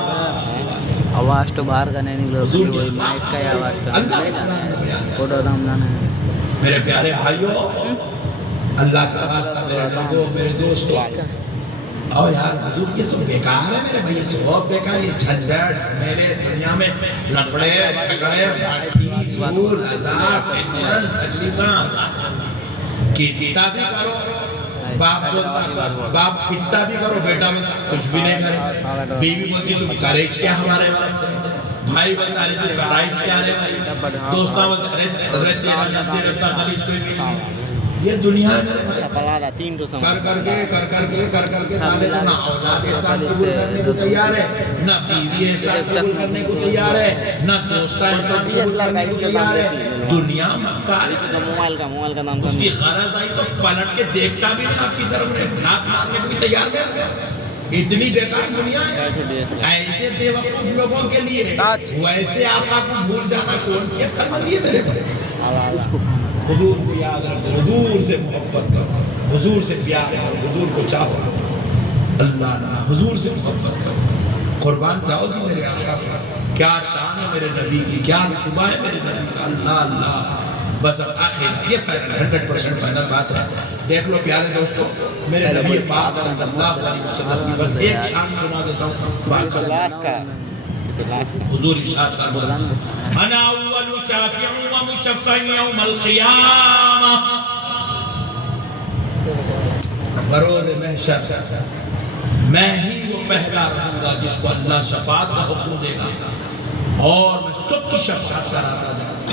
آواز تو باہر کا نہیں نکلو، وہی مائک کا ہی آواز تو نہیں جانا ہے، فوٹو دام لانا ہے۔ میرے پیارے بھائیوں، اللہ کا واسطہ میرے لوگوں، میرے دوستوں، اور یار حضور کی سب بیکار ہے میرے بھائی، سب بہت بیکار، یہ جھنجھٹ میرے دنیا میں لفڑے جھگڑے بھاٹی دھول عذاب ٹینشن تکلیفاں، کتنا بھی کرو باپ بولتا، باپ کتنا بھی کرو بیٹا بولتا کچھ بھی نہیں کرے، بیوی بولتی تم کرے کیا ہمارے واسطے، بھائی بولتا ارے تو کرائے کیا رہے بھائی، دوستہ بولتا ارے تیرا نتی رکھتا خلیج کوئی بھی نہیں۔ یہ دنیا میں کر کر کے تانے تو نہ اولاد احسان قبول کرنے کو تیار ہے، نہ بیوی احسان قبول کرنے کو تیار ہے، نہ دوستہ احسان قبول کرنے کو تیار ہے۔ دنیا مکار اس کی غرض آئی تو پلٹ کے دیکھتا بھی نہیں آپ کی طرف، ناک مارنے کو بھی تیار نہیں۔ اتنی بیکار دنیا ہے، ایسے بے وقوف لوگوں کے لیے ویسے آقا کو بھول جانا کون سی اکھر مندی ہے میرے بھائی۔ حضور کو یاد رکھو، حضور سے محبت کرو، حضور سے پیار کرو، حضور کو چاہو، اللہ نہ حضور سے محبت کرو، قربان جاؤ جی میرے آقا پر۔ کیا شان ہے میرے نبی کی، کیا رتبہ ہے میرے نبی کا، اللہ اللہ۔ بس اب آخر یہ فائنل 100% فائنل بات ہے، دیکھ لو پیارے دوستو، میرے نبی پاک صلی اللہ علیہ وسلم کی بس ایک شان سنا دیتا ہوں بات کا۔ حضور ارشاد فرمایا انا اول شافع و مشفع یوم القیامہ، بروز محشر میں ہی وہ پہلا رہوں گا جس کو اللہ شفاعت کا حکم دے گا، اور میں سب کی شفاعت کراتا جاؤں گا،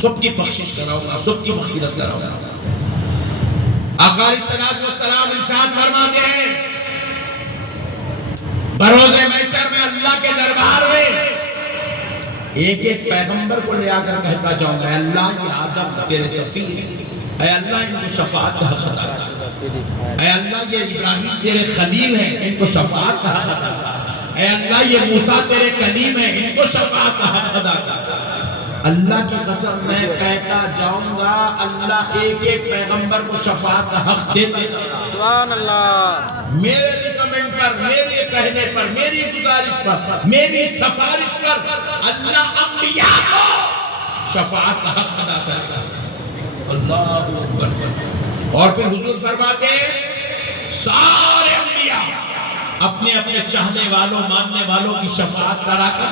سب کی بخشش کراؤں گا، سب کی مغفرت کراؤں گا۔ آقا علیہ السلام ارشاد فرماتے ہیں بروز محشر میں اللہ کے دربار میں ایک ایک پیغمبر کو لے آ کر کہتا جاؤں گا، اے اللہ یہ آدم تیرے سفیر ہیں، اے اللہ ان کو شفاعت کا حق ادا کر، اے اللہ یہ ابراہیم تیرے خلیل ہیں ان کو شفاعت کا حق ادا کر، اے اللہ یہ موسیٰ تیرے کلیم ہیں ان کو شفاعت کا حق ادا کر۔ اللہ کی قسم میں کہتا جاؤں گا، اللہ ایک ایک پیغمبر کو شفاعت کا حق دیتا جاؤں گا۔ سبحان اللہ۔ میرے ریکمنڈ پر، میرے کہنے پر، میری گزارش پر، میری سفارش پر اللہ انبیاء کو شفاعت کا حق ادا کرے گا۔ اللہ اکبر۔ اور پھر حضور فرماتے ہیں سارے انبیاء اپنے اپنے چاہنے والوں ماننے والوں کی شفاعت کرا کر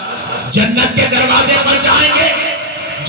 جنت کے دروازے پر جائیں گے،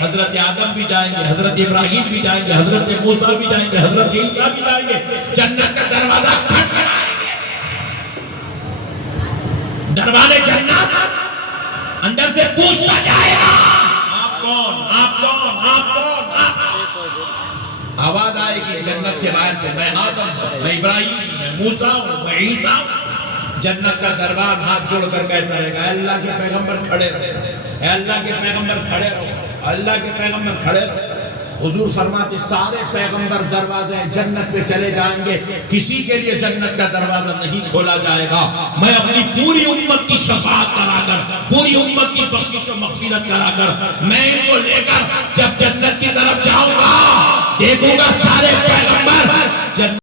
حضرت آدم بھی جائیں گے, حضرت ابراہیم بھی جائیں گے, حضرت موسیٰ بھی جائیں گے, حضرت عیسیٰ بھی جائیں گے, جنت کا دروازہ کھٹکھٹائیں گے. دروازے جنت اندر سے پوچھتا جائے گا, آپ کون, آپ کون, آپ کون, آپ کون. آواز آئے گی جنت کے باہر سے, میں آدم ہوں, میں ابراہیم ہوں, میں موسیٰ ہوں, میں عیسیٰ ہوں. جنت کا دربان ہاتھ جوڑ کر کہتا رہے گا, اے اللہ کے پیغمبر کھڑے رہو, اے اللہ کے پیغمبر کھڑے رہو, اللہ کے پیغمبر کھڑے رہو. حضور فرماتے سارے پیغمبر دروازے جنت پہ چلے جائیں گے, کسی کے لیے جنت کا دروازہ نہیں کھولا جائے گا. میں اپنی پوری امت کی شفاعت کرا کر, پوری امت کی بخشش و مغفرت کرا کر, میں ان کو لے کر جب جنت کی طرف جاؤں گا, دیکھوں گا سارے پیغمبر جنت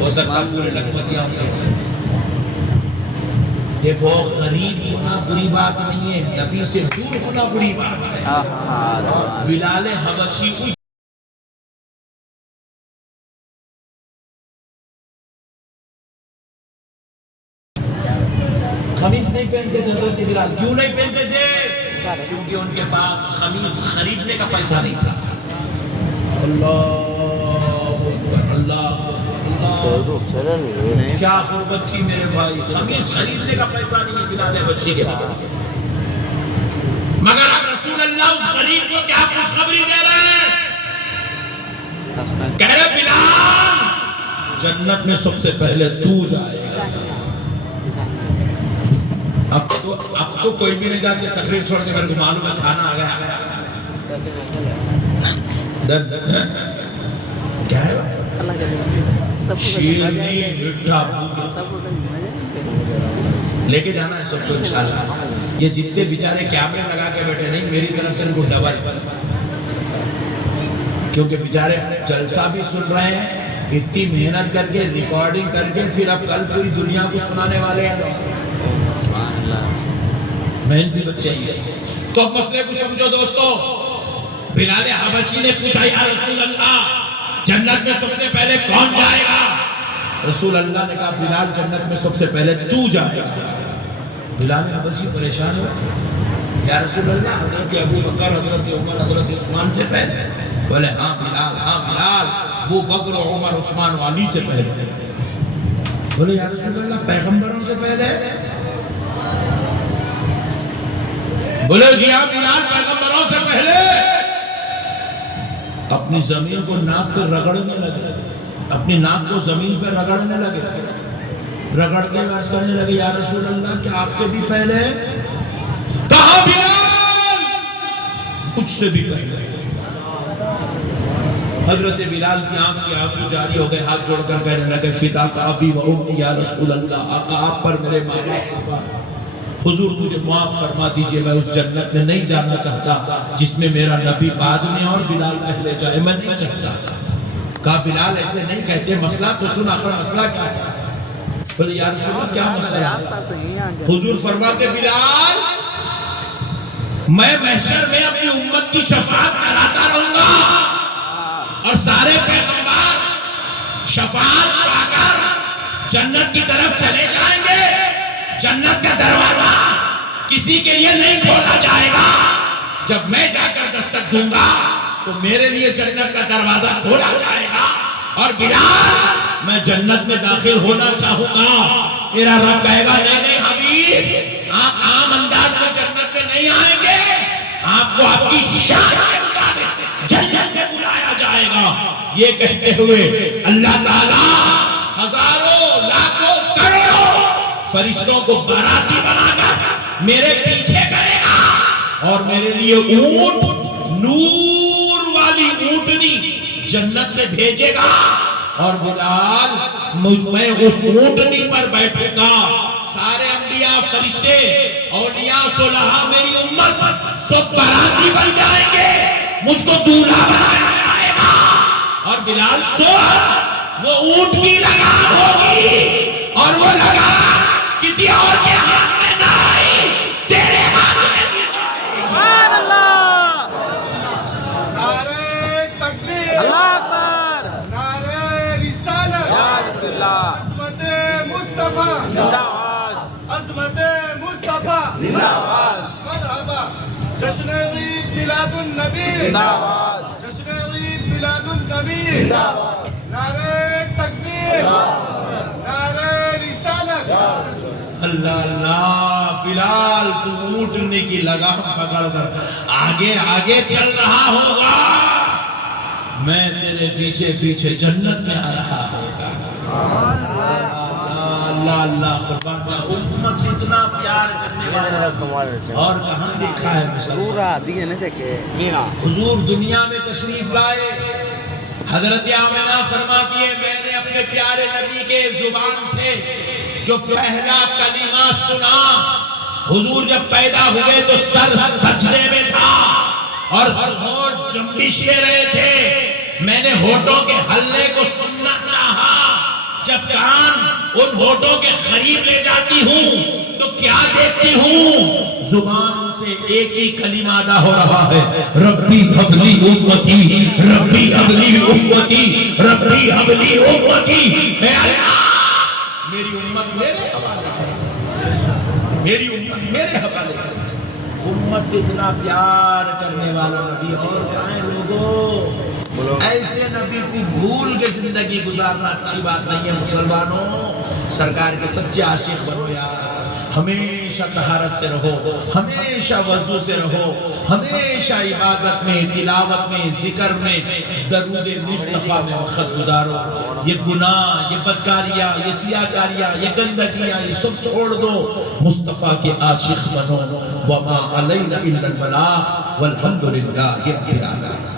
ہو سکتا پورے لکھپتیاں ہوتے. دیکھو غریب ہونا بری بات نہیں ہے, نبی سے دور ہونا بری بات ہے. بلال حبشی کو خمیس نہیں پہنتے تھے حضرت بلال. کیوں نہیں پہنتے تھے؟ کیونکہ ان کے پاس خمیس خریدنے کا پیسہ نہیں تھا. اللہ کیا غربت تھی میرے بھائی, خمیس خریدنے کا پیسہ نہیں ہے بلال حبشی کے پاس. مگر اب رسول اللہ اس غریب کو کیا خوشخبری دے رہے ہیں, کہہ رہے بلال جنت میں سب سے پہلے تو جائے گا. اب تو کوئی بھی نہیں جاتے, تقریر چھوڑ کے میرے کو معلوم ہے کھانا آ گیا. کیا ہے شیرنی مٹھا لے کے جانا ہے سب کو انشاءاللہ. یہ جتنے بیچارے کیمرے لگا کے بیٹھے نہیں, میری طرف سے ان کو ڈبل, کیونکہ بیچارے جلسہ بھی سن رہے ہیں, اتنی محنت کر کے ریکارڈنگ کر کے پھر اب کل پوری دنیا کو سنانے والے ہیں. محنتی بچے ہی ہیں. تو اب مسئلے کو سمجھو دوستو. بلال حبشی نے پوچھا یا رسول اللہ جنت میں سب سے پہلے کون جائے گا؟ رسول اللہ نے کہا بلال جنت میں سب سے پہلے تو جائے گا. بلال حبشی پریشان ہو, یا رسول اللہ حضرت ابو بکر, حضرت عمر, حضرت عثمان سے پہلے؟ بولے ہاں بلال, ہاں بلال, ابو بکر, عمر, عثمان و علی سے پہلے. بولے یا رسول اللہ پیغمبروں سے پہلے؟ بولے جی ہاں بلال پیغمبروں سے پہلے. اپنی زمین کو ناک پہ رگڑنے لگے، اپنی ناک کو زمین پہ رگڑنے لگے، رگڑ کے عرض کرنے لگے یا رسول اللہ کیا آپ سے بھی پہلے؟ کہا بلال کچھ سے بھی پہلے۔ حضرت بلال کی آنکھ سے آنسو جاری ہو گئے، ہاتھ جوڑ کر کہنے لگے فدا کا ابی و امی یا رسول اللہ، آقا آپ پر میرے ماں باپ، حضور مجھے معاف فرما دیجئے، میں اس جنت میں نہیں جانا چاہتا جس میں میرا نبی بعد میں اور بلال پہلے جائے، میں نہیں چاہتا۔ کہا بلال ایسے نہیں کہتے، مسئلہ تو سن، آخر مسئلہ کیا ہے؟ بولے یا رسول اللہ کیا مسئلہ ہے؟ حضور فرماتے بلال میں محشر میں اپنی امت کی شفاعت کراتا رہوں گا اور سارے پیغمبر شفاعت پا کر جنت کی طرف چلے جائیں گے، جنت کا دروازہ کسی کے لیے نہیں کھولا جائے گا، جب میں جا کر دستک دوں گا تو میرے لیے جنت کا دروازہ کھولا جائے گا، اور بلال میں جنت میں داخل ہونا چاہوں گا۔ میرا رب کہے گا نہیں نہیں حبیب، آپ عام انداز میں جنت میں نہیں آئیں گے، آپ کو آپ کی شان کے مطابق جنت میں بلایا جائے گا۔ یہ کہتے ہوئے اللہ تعالیٰ ہزاروں لاکھوں کروڑوں فرشتوں کو باراتی بنا کر میرے پیچھے کرے گا اور میرے لیے اونٹ، نور والی اونٹنی جنت سے بھیجے گا، اور بلال میں اس اونٹنی پر بیٹھوں گا، سارے انبیاء فرشتے اولیاء صلحاء میری امت سب باراتی بن جائیں گے، مجھ کو دولہا بنایا جائے گا، اور بلال سن وہ اونٹ کی لگام ہوگی اور وہ لگام کسی اور کے ہاتھ میں نہ آئی، تیرے ہاتھ میں دی جائے گی۔ سبحان اللہ، نعرہ تکبیر، اللہ اکبر، نعرہ رسالت، یا رسول اللہ، عظمت مصطفیٰ، زندہ باد، عظمت مصطفیٰ، زندہ باد، مرحبا، جشن عید میلاد النبی، زندہ باد، جشن عید میلاد النبی، نعرہ تکبیر، نعرہ رسالت۔ اللہ اللہ، بلال تو اونٹنے کی لگام پکڑ کر آگے آگے چل رہا ہوگا، میں تیرے پیچھے پیچھے جنت میں آ رہا ہوگا۔ اللہ اللہ، قربان جاؤں، امت سے اتنا پیار کرنے والا اور کہاں دیکھا ہے مسلمان؟ حضور دنیا میں تشریف لائے، حضرت آمنہ فرماتی ہے میں نے اپنے پیارے نبی کے زبان سے جو پہلا کلمہ سنا، حضور جب پیدا ہوئے تو سر سجدے میں تھا اور ہونٹ جنبش لے رہے تھے، میں نے ہونٹوں کے ہلے کو سننا چاہا، جب کان ان ہونٹوں کے قریب لے جاتی ہوں تو کیا دیکھتی ہوں؟ زبان سے ایک ہی کلمہ ادا ہو رہا ہے، ربی حبلی امتی، ربی حبلی امتی، ربی حبلی امتی، اے اللہ میری امت میرے حوالے کر، میری امت میرے حوالے کر۔ امت سے اتنا پیار کرنے والا نبی اور کہاں ہے لوگوں؟ ایسے نبی کو بھول کے زندگی گزارنا اچھی بات نہیں ہے مسلمانوں۔ سرکار کے سچے عاشق بنو یار، ہمیشہ طہارت سے رہو، ہمیشہ وضو سے رہو، ہمیشہ عبادت میں، تلاوت میں، ذکر میں، درود مصطفیٰ میں وقت گزارو۔ یہ گناہ، یہ بدکاریاں، یہ سیاکاریاں، یہ گندگیاں، یہ سب چھوڑ دو، مصطفیٰ کے عاشق بنو۔ وما علینا الا البلاغ والحمدللہ رب العالمین۔